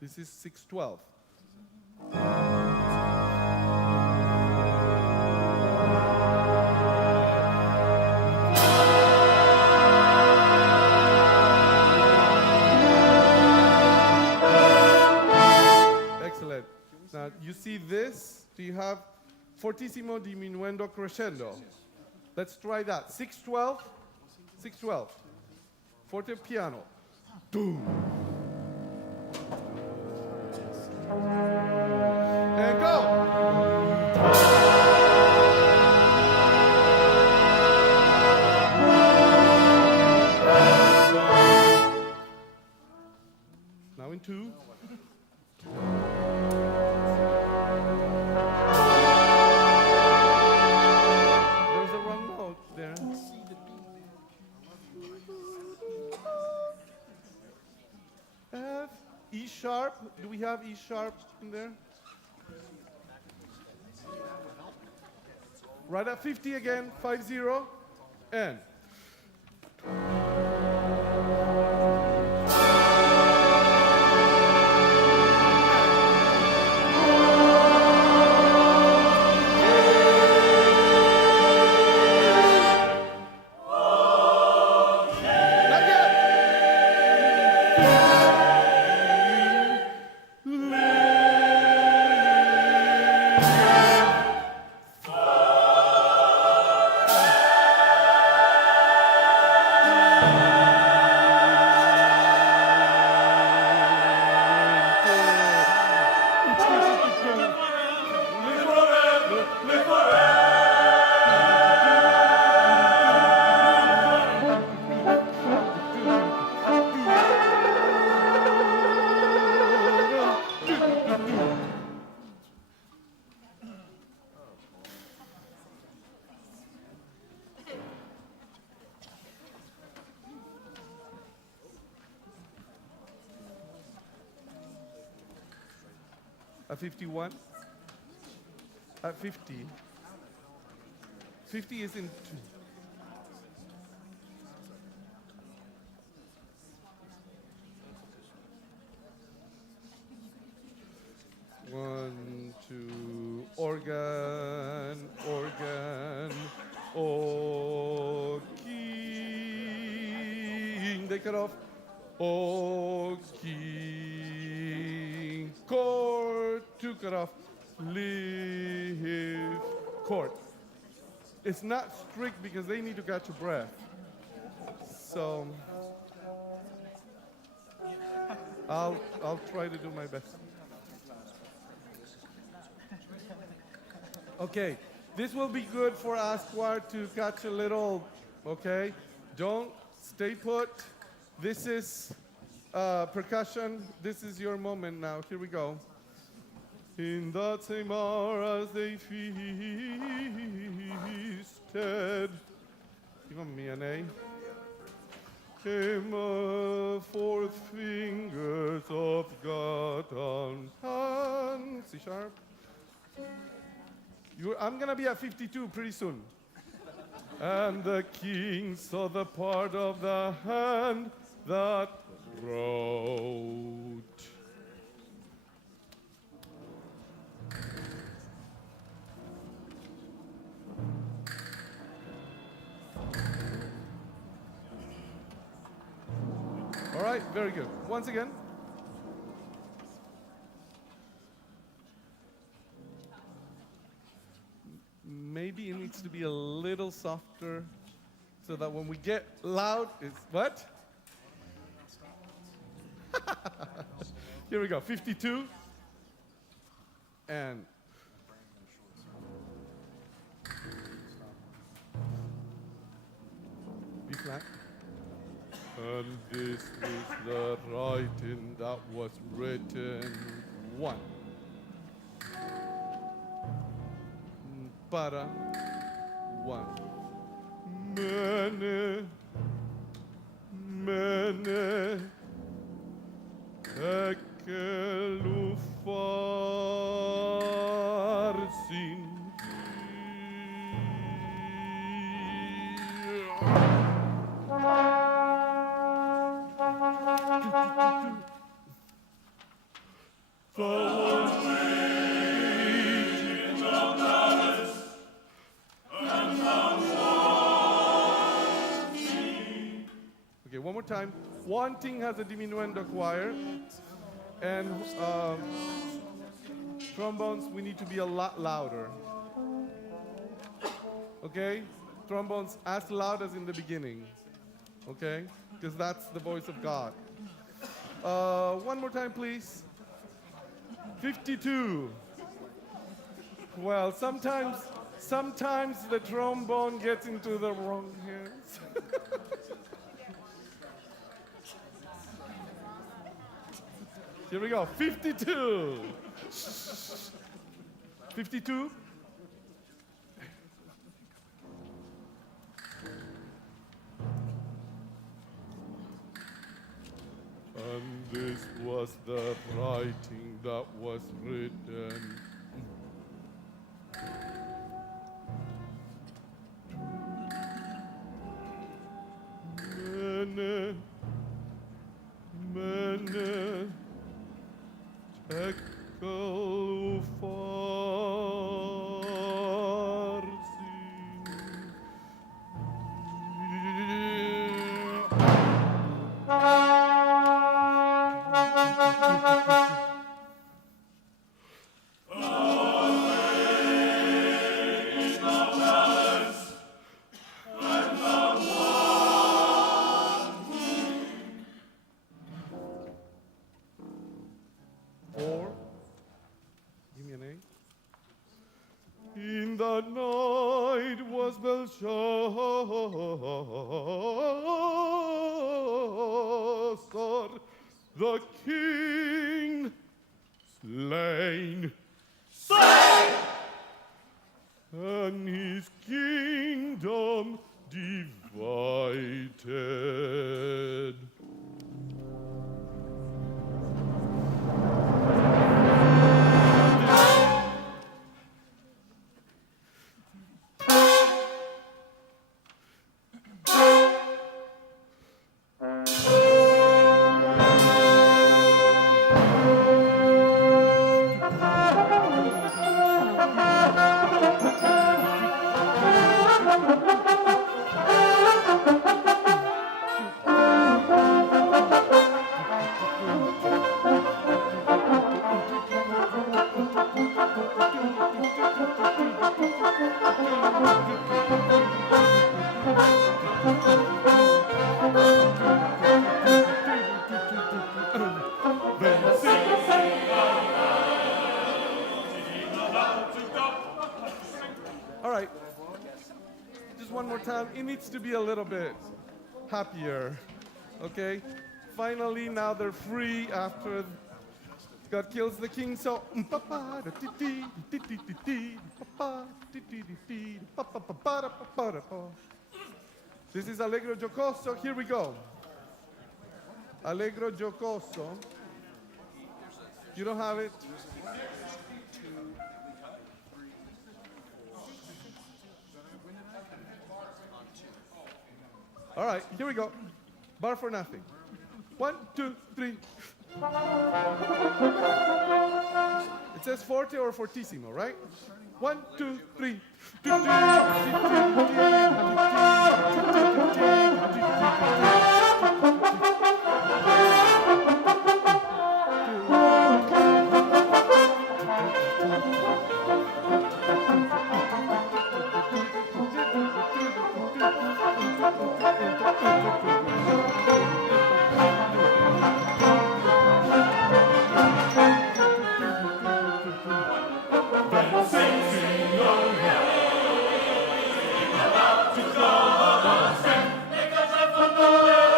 This is 612. Excellent. Now, you see this? Do you have fortissimo, diminuendo, crescendo? Let's try that. 612. 612. Forte piano. Boom. And go. Now in 2. There's a wrong note there. F, E sharp. Do we have E sharp in there? Right at 50 again, 5-0, and. Not yet. At 51. At 50. 50 is in 2. One, two, organ, O king. They cut off. O king. Chord, 2 cut off. Live, chord. It's not strict because they need to catch your breath. So I'll try to do my best. Okay, this will be good for us choir to catch a little, okay? Don't stay put. This is percussion. This is your moment now. Here we go. In that same hour as they feasted. Give me an A. Came forth fingers of God on hand. C sharp. I'm going to be at 52 pretty soon. And the king saw the part of the hand that wrote. All right, very good. Once again. Maybe it needs to be a little softer so that when we get loud, it's what? Here we go, 52. And B flat. And this is the writing that was written. 1. Para 1. Mene, mene, ekelufarsin. Okay, one more time. Wanting has a diminuendo choir, and trombones, we need to be a lot louder. Okay? Trombones as loud as in the beginning. Okay? Because that's the voice of God. One more time, please. 52. Well, sometimes the trombone gets into the wrong hands. Here we go, 52. 52. And this was the writing that was written. Mene, mene, tekel Give me an A. In the night was Belshazzar, the king, slain. And his kingdom divided. All right, just one more time. It needs to be a little bit happier, okay? Finally, now they're free after God kills the king, so pa-pa, da-ti-ti, ti-ti-ti-ti, pa-pa, ti-ti-ti-ti, pa-pa-pa-pa-da-pa-pa-da-pa. This is Allegro Giocoso. Here we go. Allegro Giocoso. You don't have it? All right, here we go. Bar for nothing. 1, 2, 3. It says forte or fortissimo, right? 1, 2, 3. Make a joyful noise.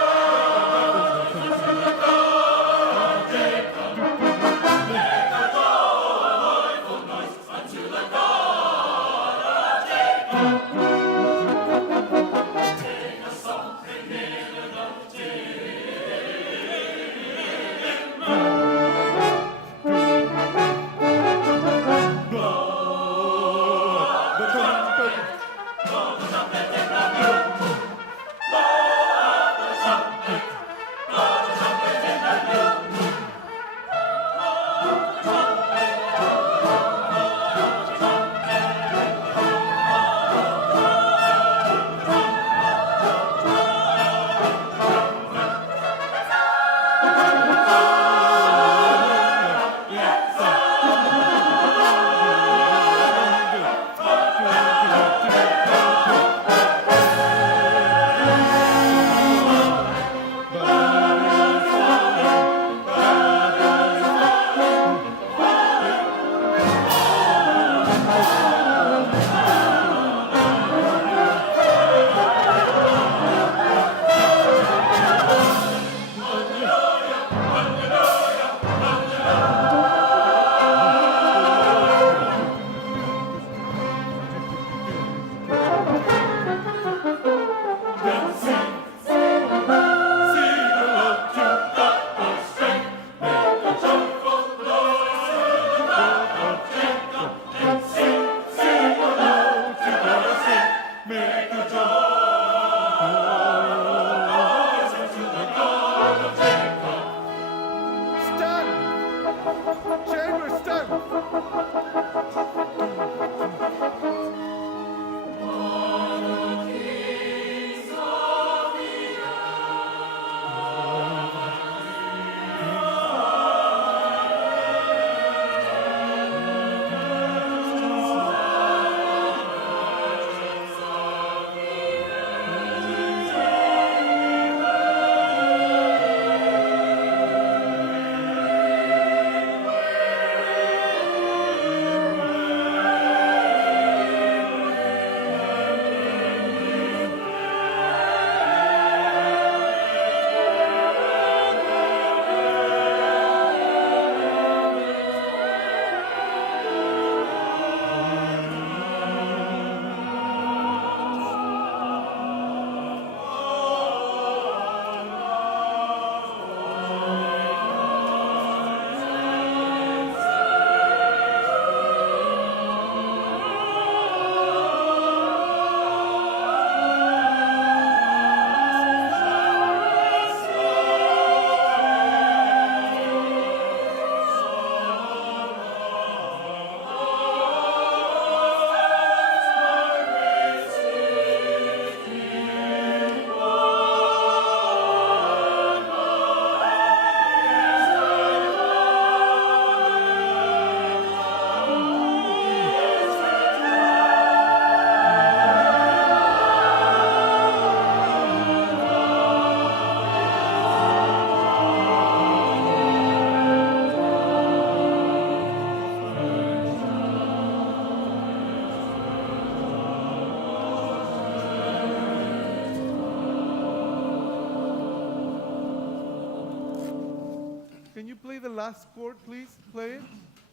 you play the last chord, please? Play it.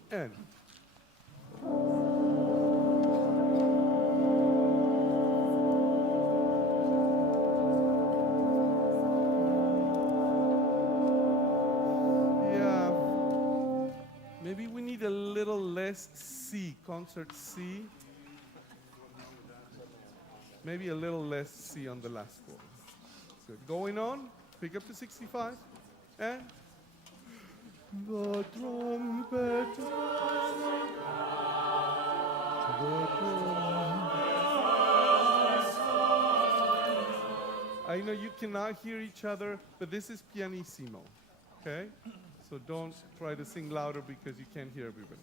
And. Yeah. Maybe we need a little less C, concert C. Maybe a little less C on the last chord. Good. Going on, pick up to 65, and the trumpet. I know you cannot hear each other, but this is pianissimo, okay? So don't try to sing louder because you can't hear everybody.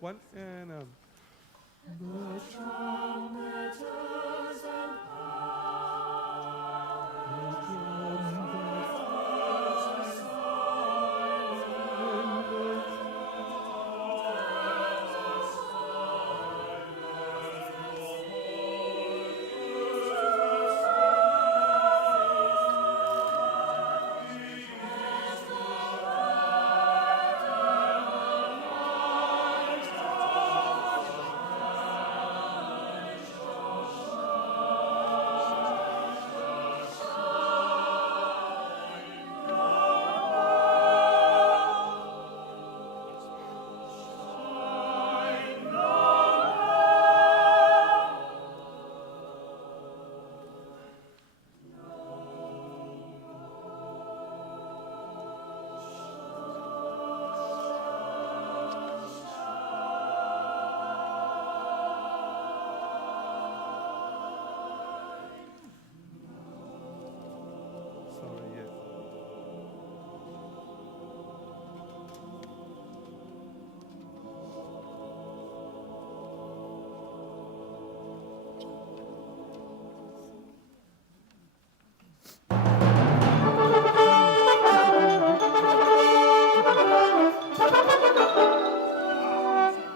One, and the trumpeters and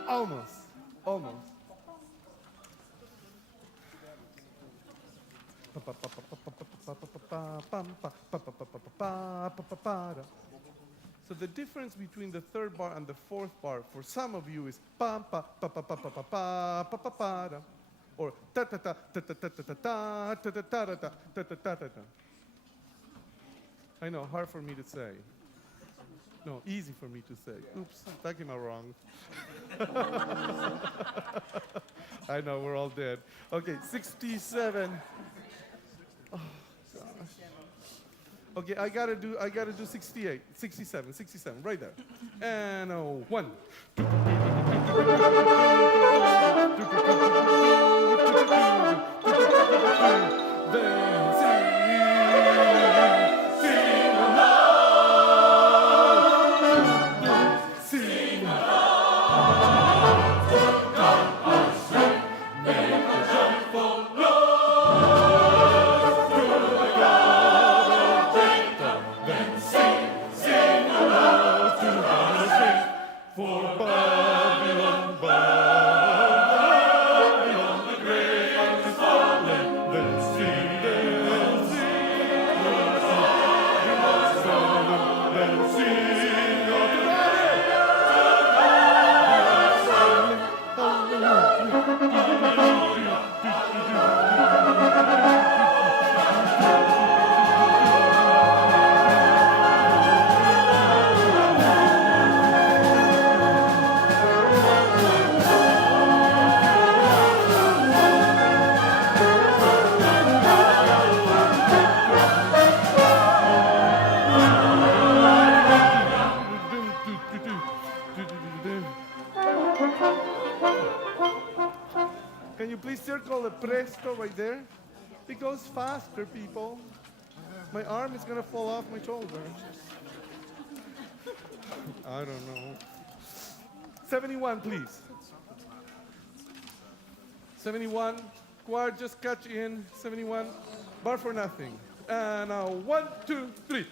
almost. So the difference between the third bar and the fourth bar for some of you is pam pa pa pa pa pa pa pa pa pa pa da, or ta ta ta ta ta ta ta ta ta ta ta ta ta ta ta ta ta. I know, hard for me to say. No, easy for me to say. Oops, that came out wrong. I know, we're all dead. Okay, 67. Oh, gosh. Okay, I gotta do 68, 67, right there. And 1. Then sing along. Sing along. God our strength, make a joyful noise to the God of Jacob. Then sing along to our strength, for Babylon, Babylon the great is fallen. Then sing, Babylon's fallen. Then sing, oh, can you please circle the presto right there? It goes faster, people. My arm is gonna fall off my shoulder. I don't know. 71, please. 71. Choir, just catch in. 71. Bar for nothing. And now 1, 2, 3.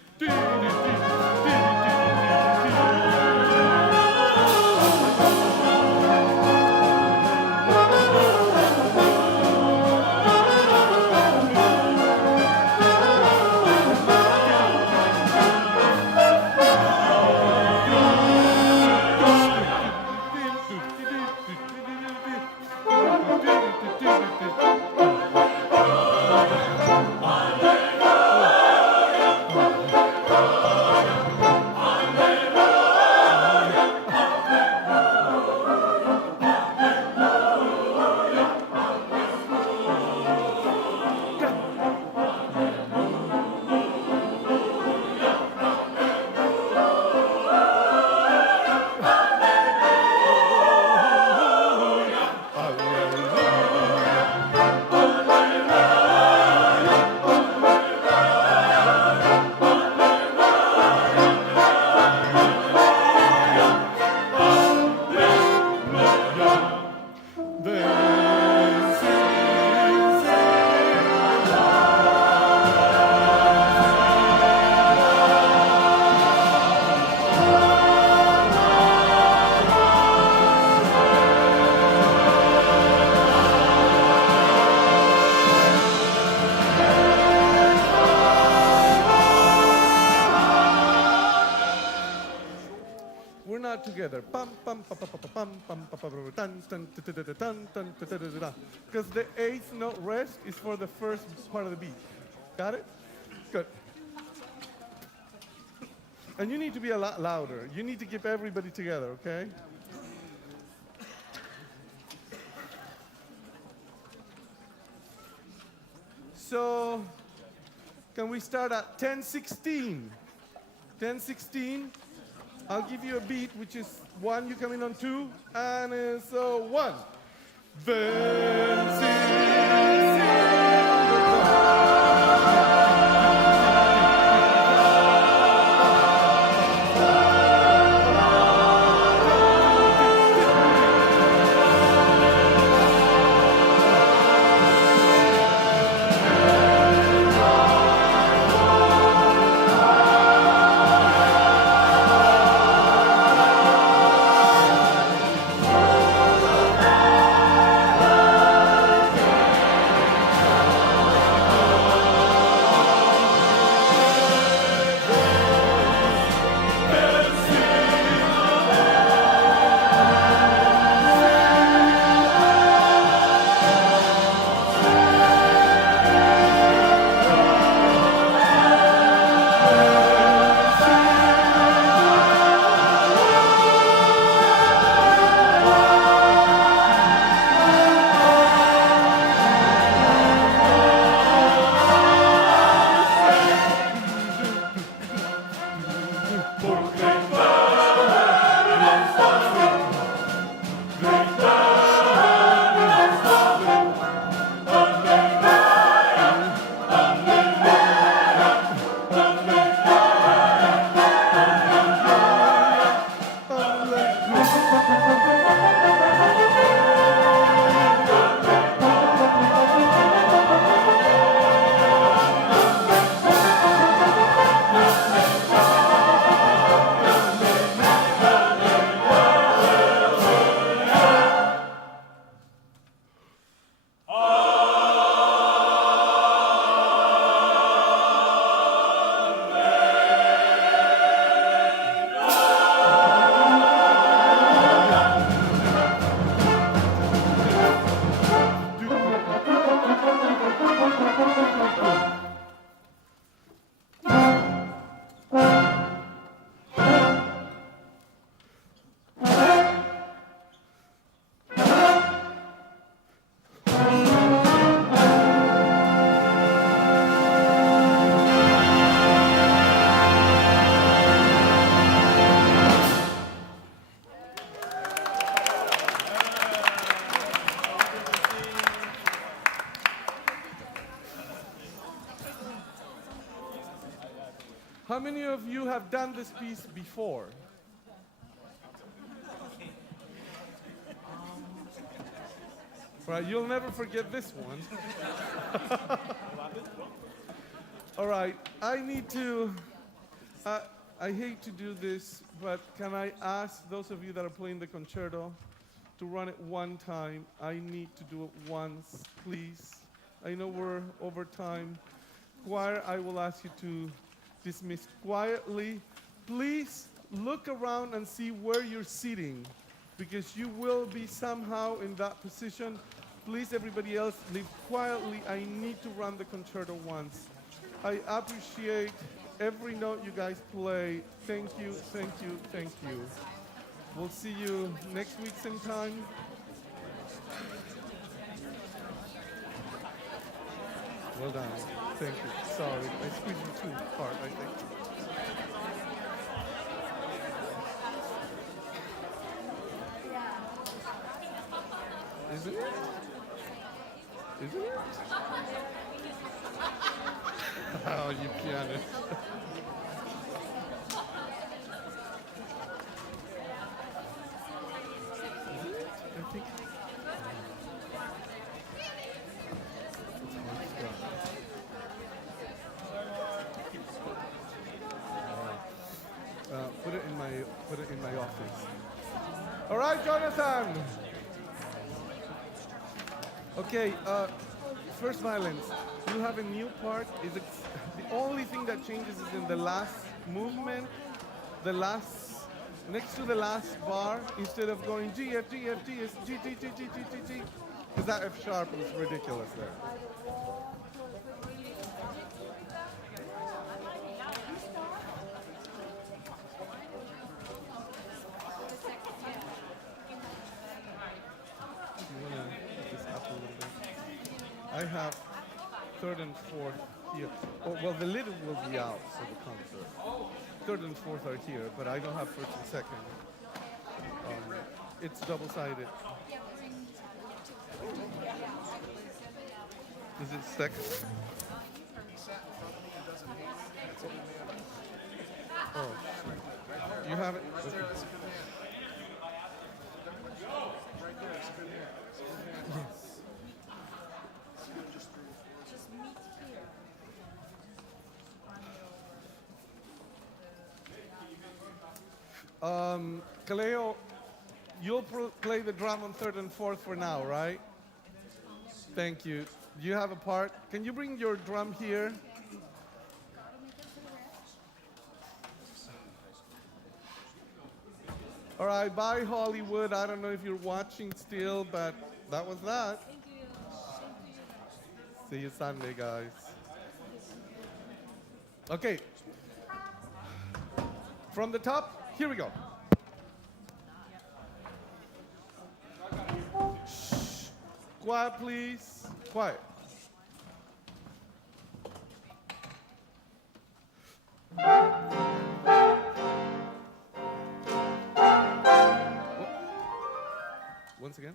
not together. Pam pam pa pa pa pa pam pam pa pa pa pa, tan tan ta ta ta ta tan tan ta ta ta ta. Because the eighth note rest is for the first part of the beat. Got it? Good. And you need to be a lot louder. You need to keep everybody together, okay? So, can we start at 10:16? 10:16. I'll give you a beat, which is 1, you come in on 2, and it's 1. Then how many of you have done this piece before? Right, you'll never forget this one. All right, I need to, I hate to do this, but can I ask those of you that are playing the concerto to run it one time? I need to do it once, please. I know we're over time. Choir, I will ask you to dismiss quietly. Please look around and see where you're sitting, because you will be somehow in that position. Please, everybody else, leave quietly. I need to run the concerto once. I appreciate every note you guys play. Thank you, thank you, thank you. We'll see you next week same time. Well done. Thank you. Sorry, I squeezed you too hard, I think. Isn't it? Isn't it? Oh, you pianist. Isn't it? I think. Put it in my office. All right, Jonathan. Okay, first violence. You have a new part. Is it the only thing that changes is in the last movement, the last next to the last bar, instead of going G, F, G, F, G, it's G, G, G, G, G, G, G. Because that F sharp is ridiculous there. You wanna put this up a little bit? I have third and fourth here. Oh, well, the lid will be out for the concert. Third and fourth are here, but I don't have first and second. It's double-sided. Is it second? Oh, you have it? Right there, that's a good man. Right there, that's a good man. That's a good man. Kaleo, you'll play the drum on third and fourth for now, right? Thank you. You have a part. Can you bring your drum here? All right, bye Hollywood. I don't know if you're watching still, but that was that. Thank you. See you Sunday, guys. Okay. From the top, here we go. Shh. Quiet, please. Quiet. Once again.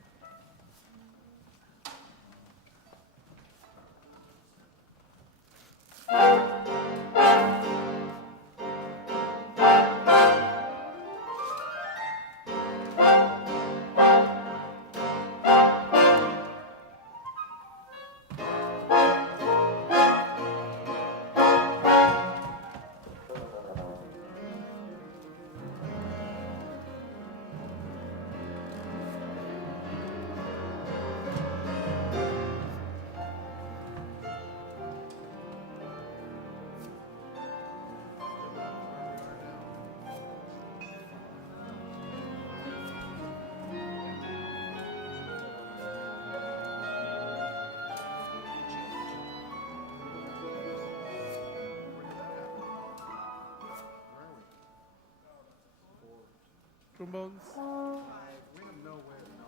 Trombones.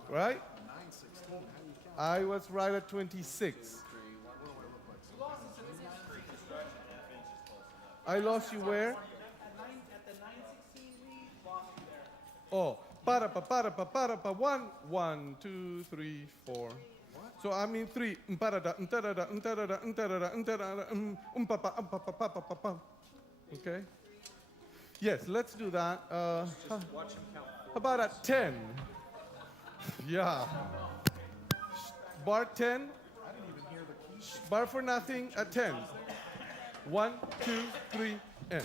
Right? I was right at 26. I lost you where? Oh, para pa para pa para pa 1, 1, 2, 3, 4. So I mean 3. Okay. Yes, let's do that. How about at 10? Yeah. Bar 10. Bar for nothing at 10. 1, 2, 3, and.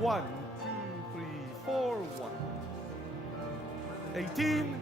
1, 2, 3, 4, 1. 18.